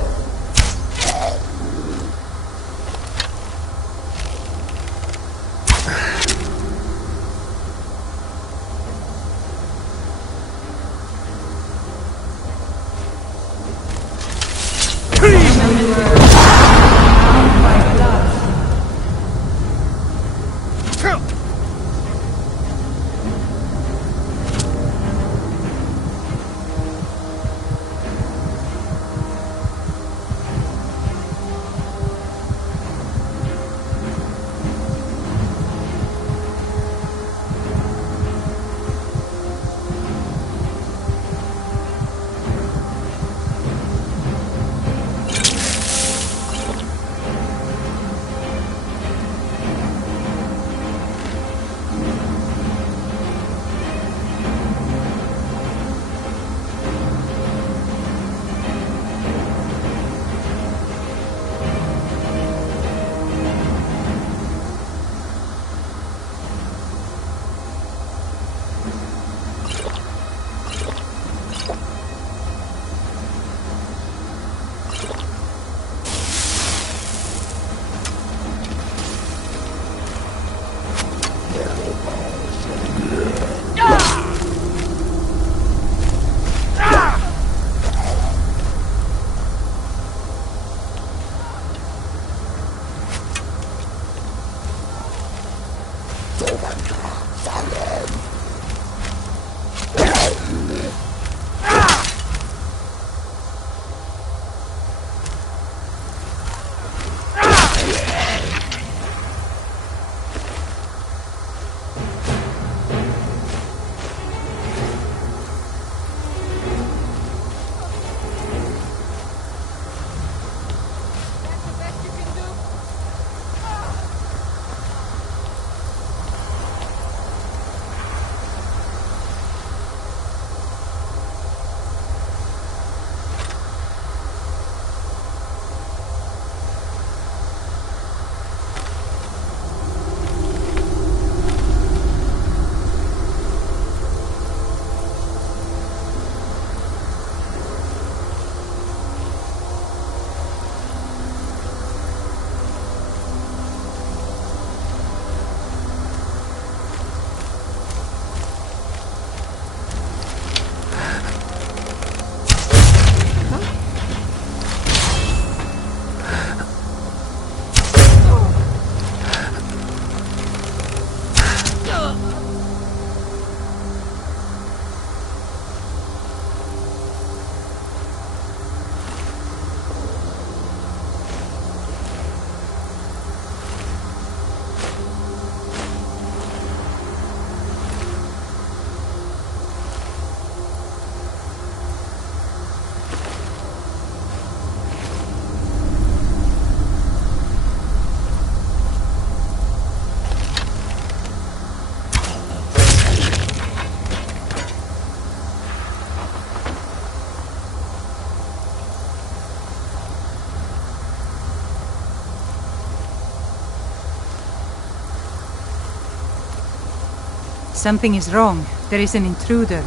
Something is wrong. There is an intruder.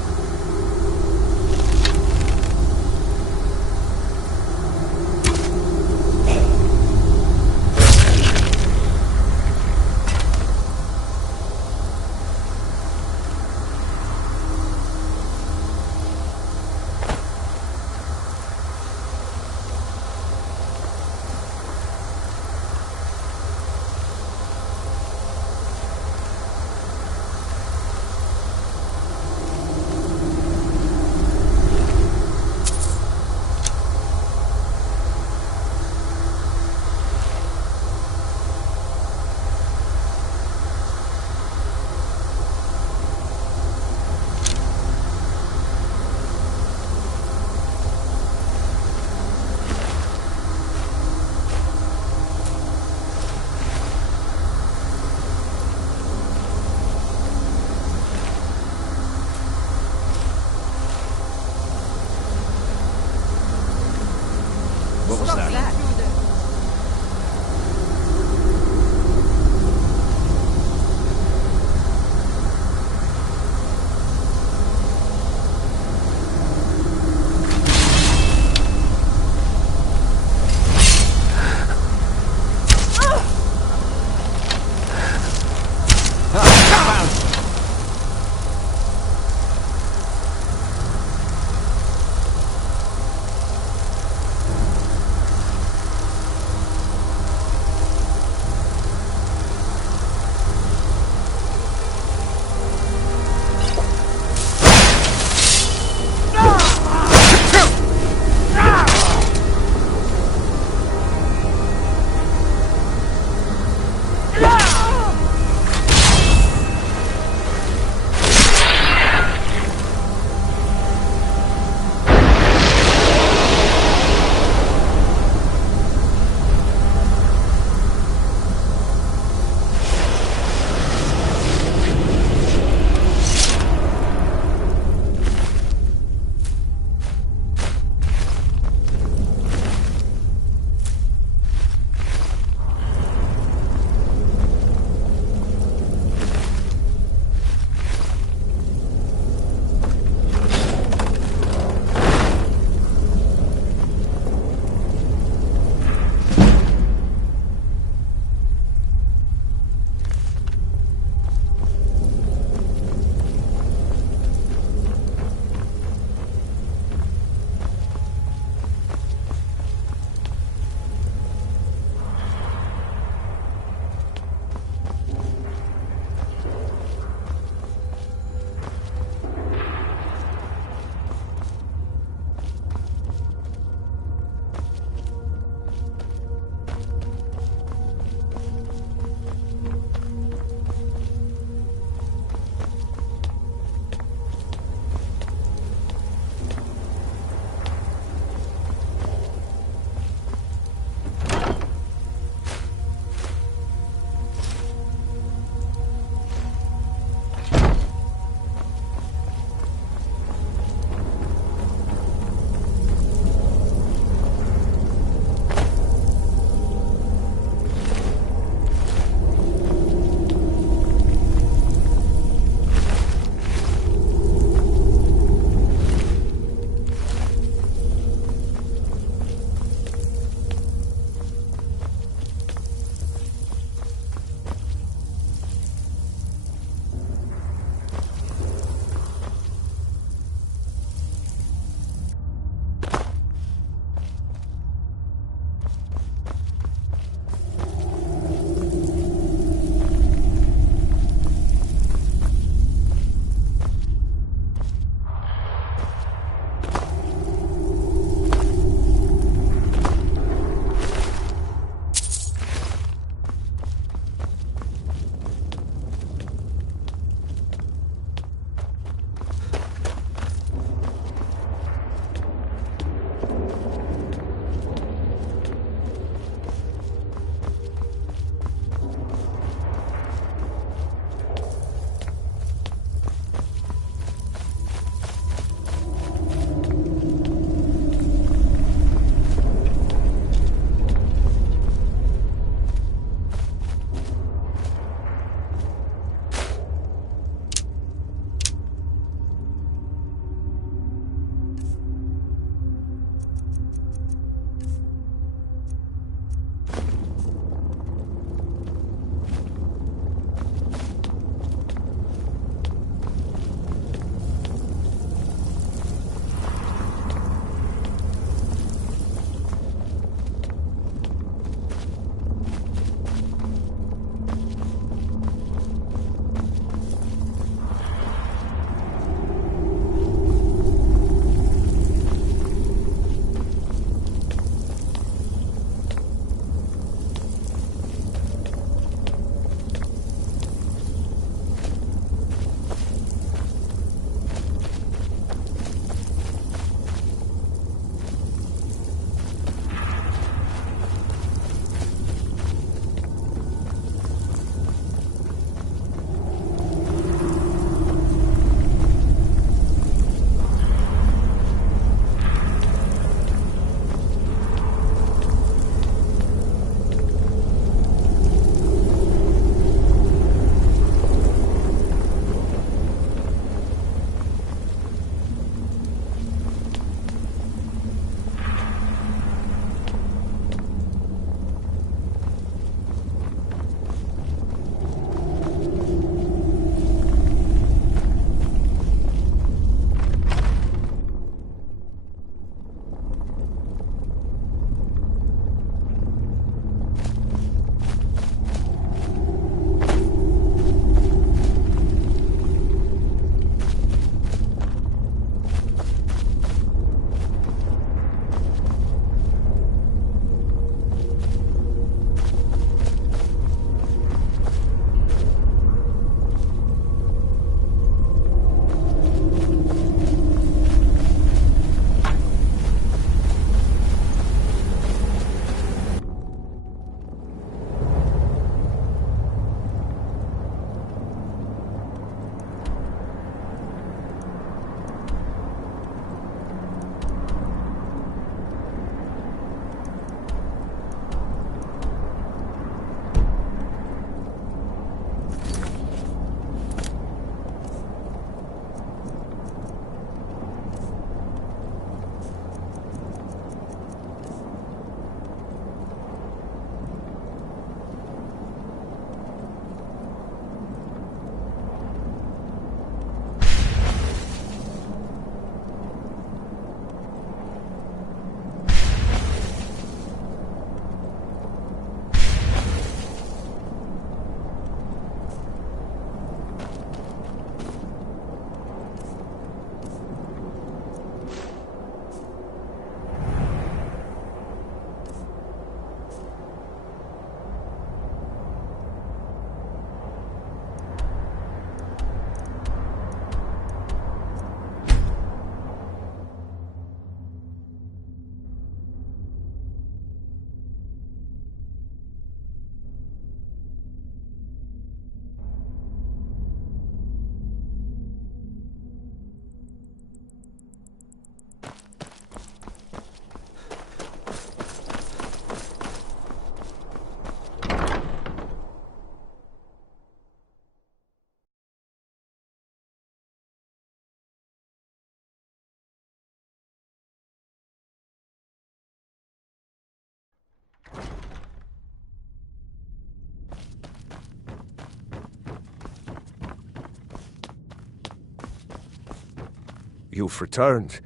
You've returned.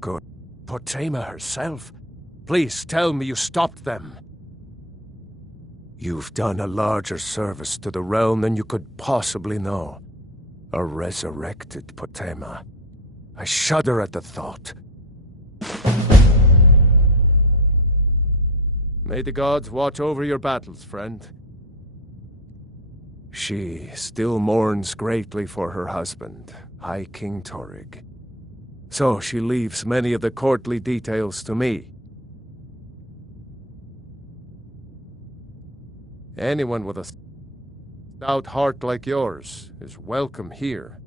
Good. Potema herself? Please tell me you stopped them. You've done a larger service to the realm than you could possibly know. A resurrected Potema. I shudder at the thought. May the gods watch over your battles, friend. She still mourns greatly for her husband, High King Torig. So she leaves many of the courtly details to me. Anyone with a stout heart like yours is welcome here.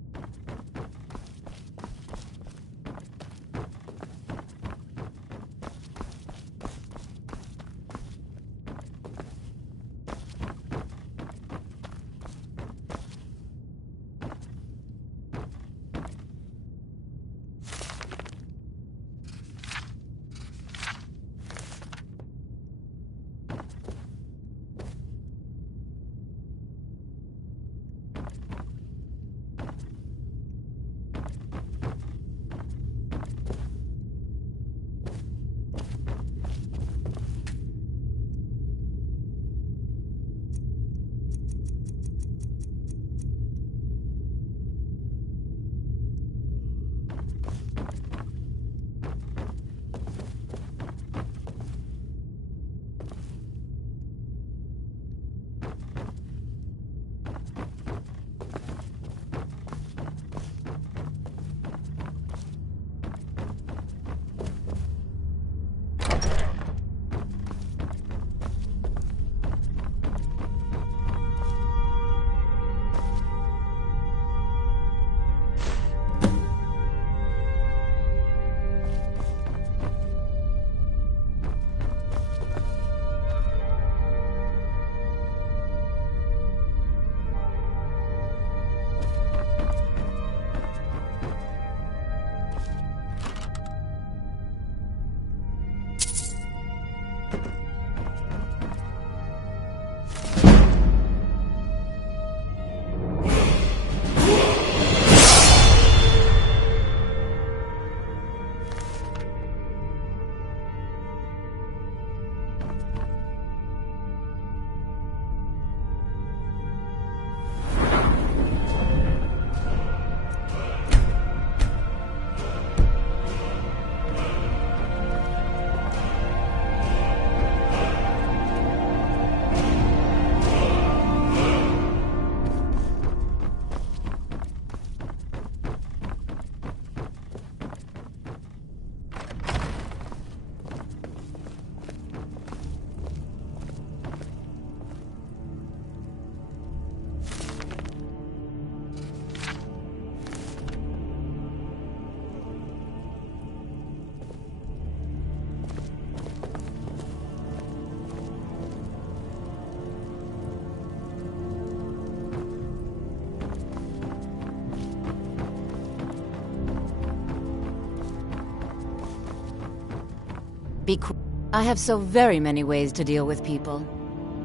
I have so very many ways to deal with people.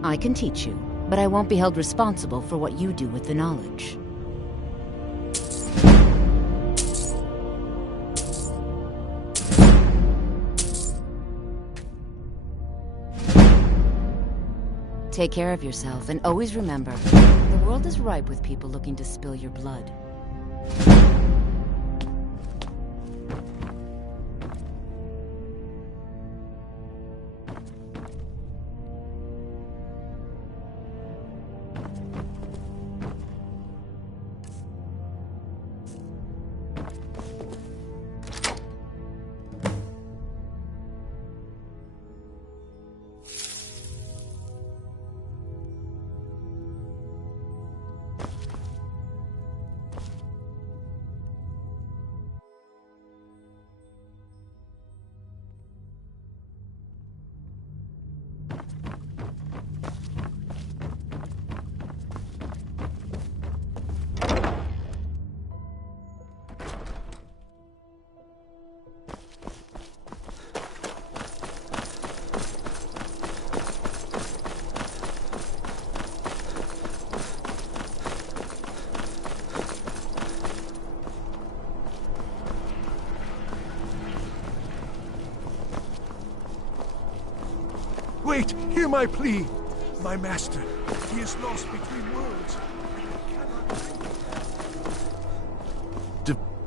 I can teach you, but I won't be held responsible for what you do with the knowledge. Take care of yourself, and always remember, the world is ripe with people looking to spill your blood. Wait! Hear my plea! My master, he is lost between worlds.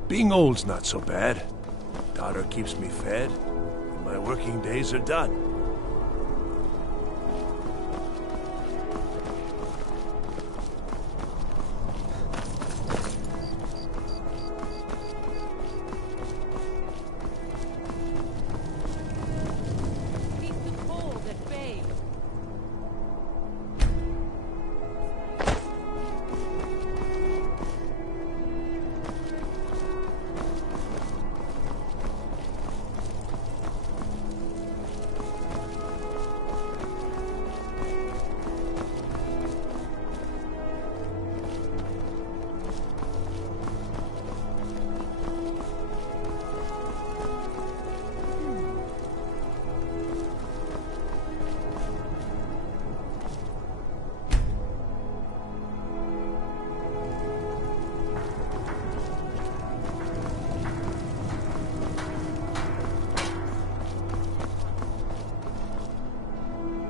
Being old's not so bad. Daughter keeps me fed, and my working days are done.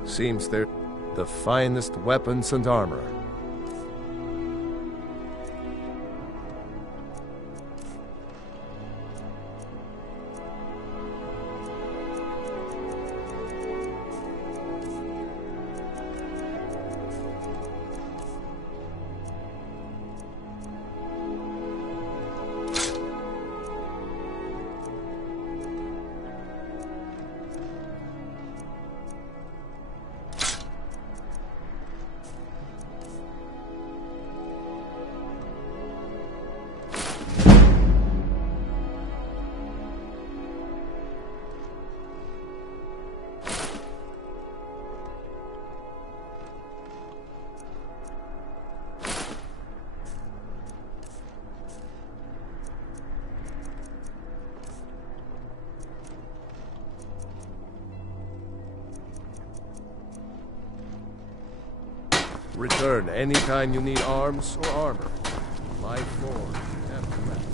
Seems they're the finest weapons and armor. Return anytime you need arms or armor. My forge never rests.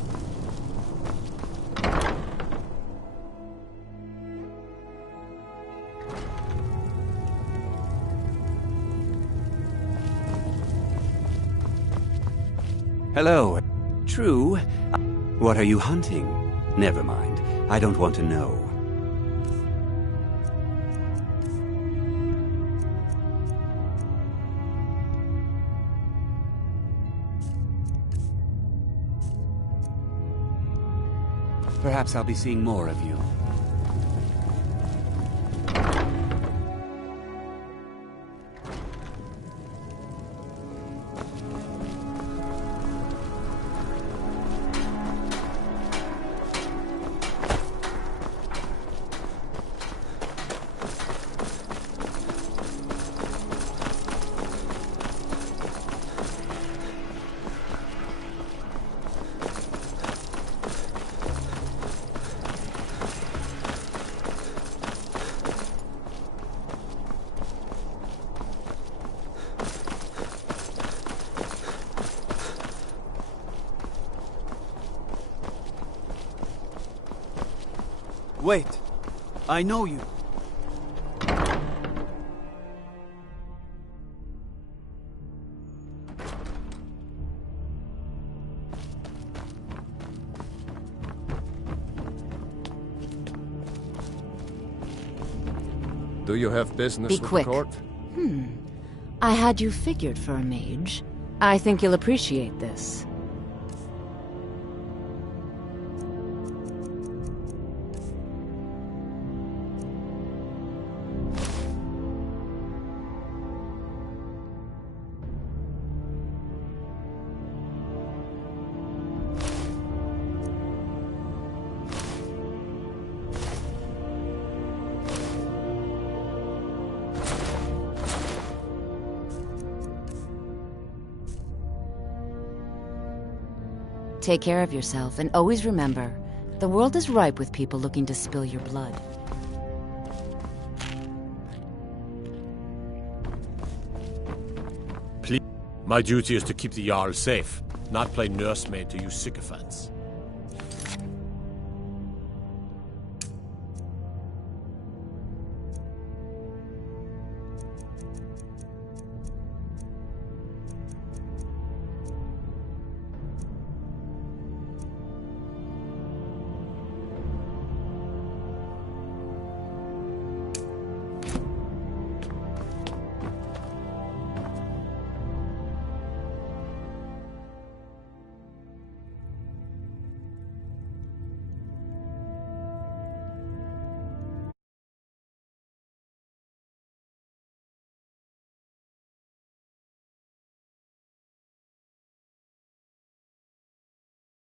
Hello. True. What are you hunting? Never mind. I don't want to know. Perhaps I'll be seeing more of you. Wait, I know you. Do you have business Be with quick. the court? I had you figured for a mage. I think you'll appreciate this. Take care of yourself, and always remember, the world is ripe with people looking to spill your blood. Please. My duty is to keep the Jarl safe, not play nursemaid to you sycophants.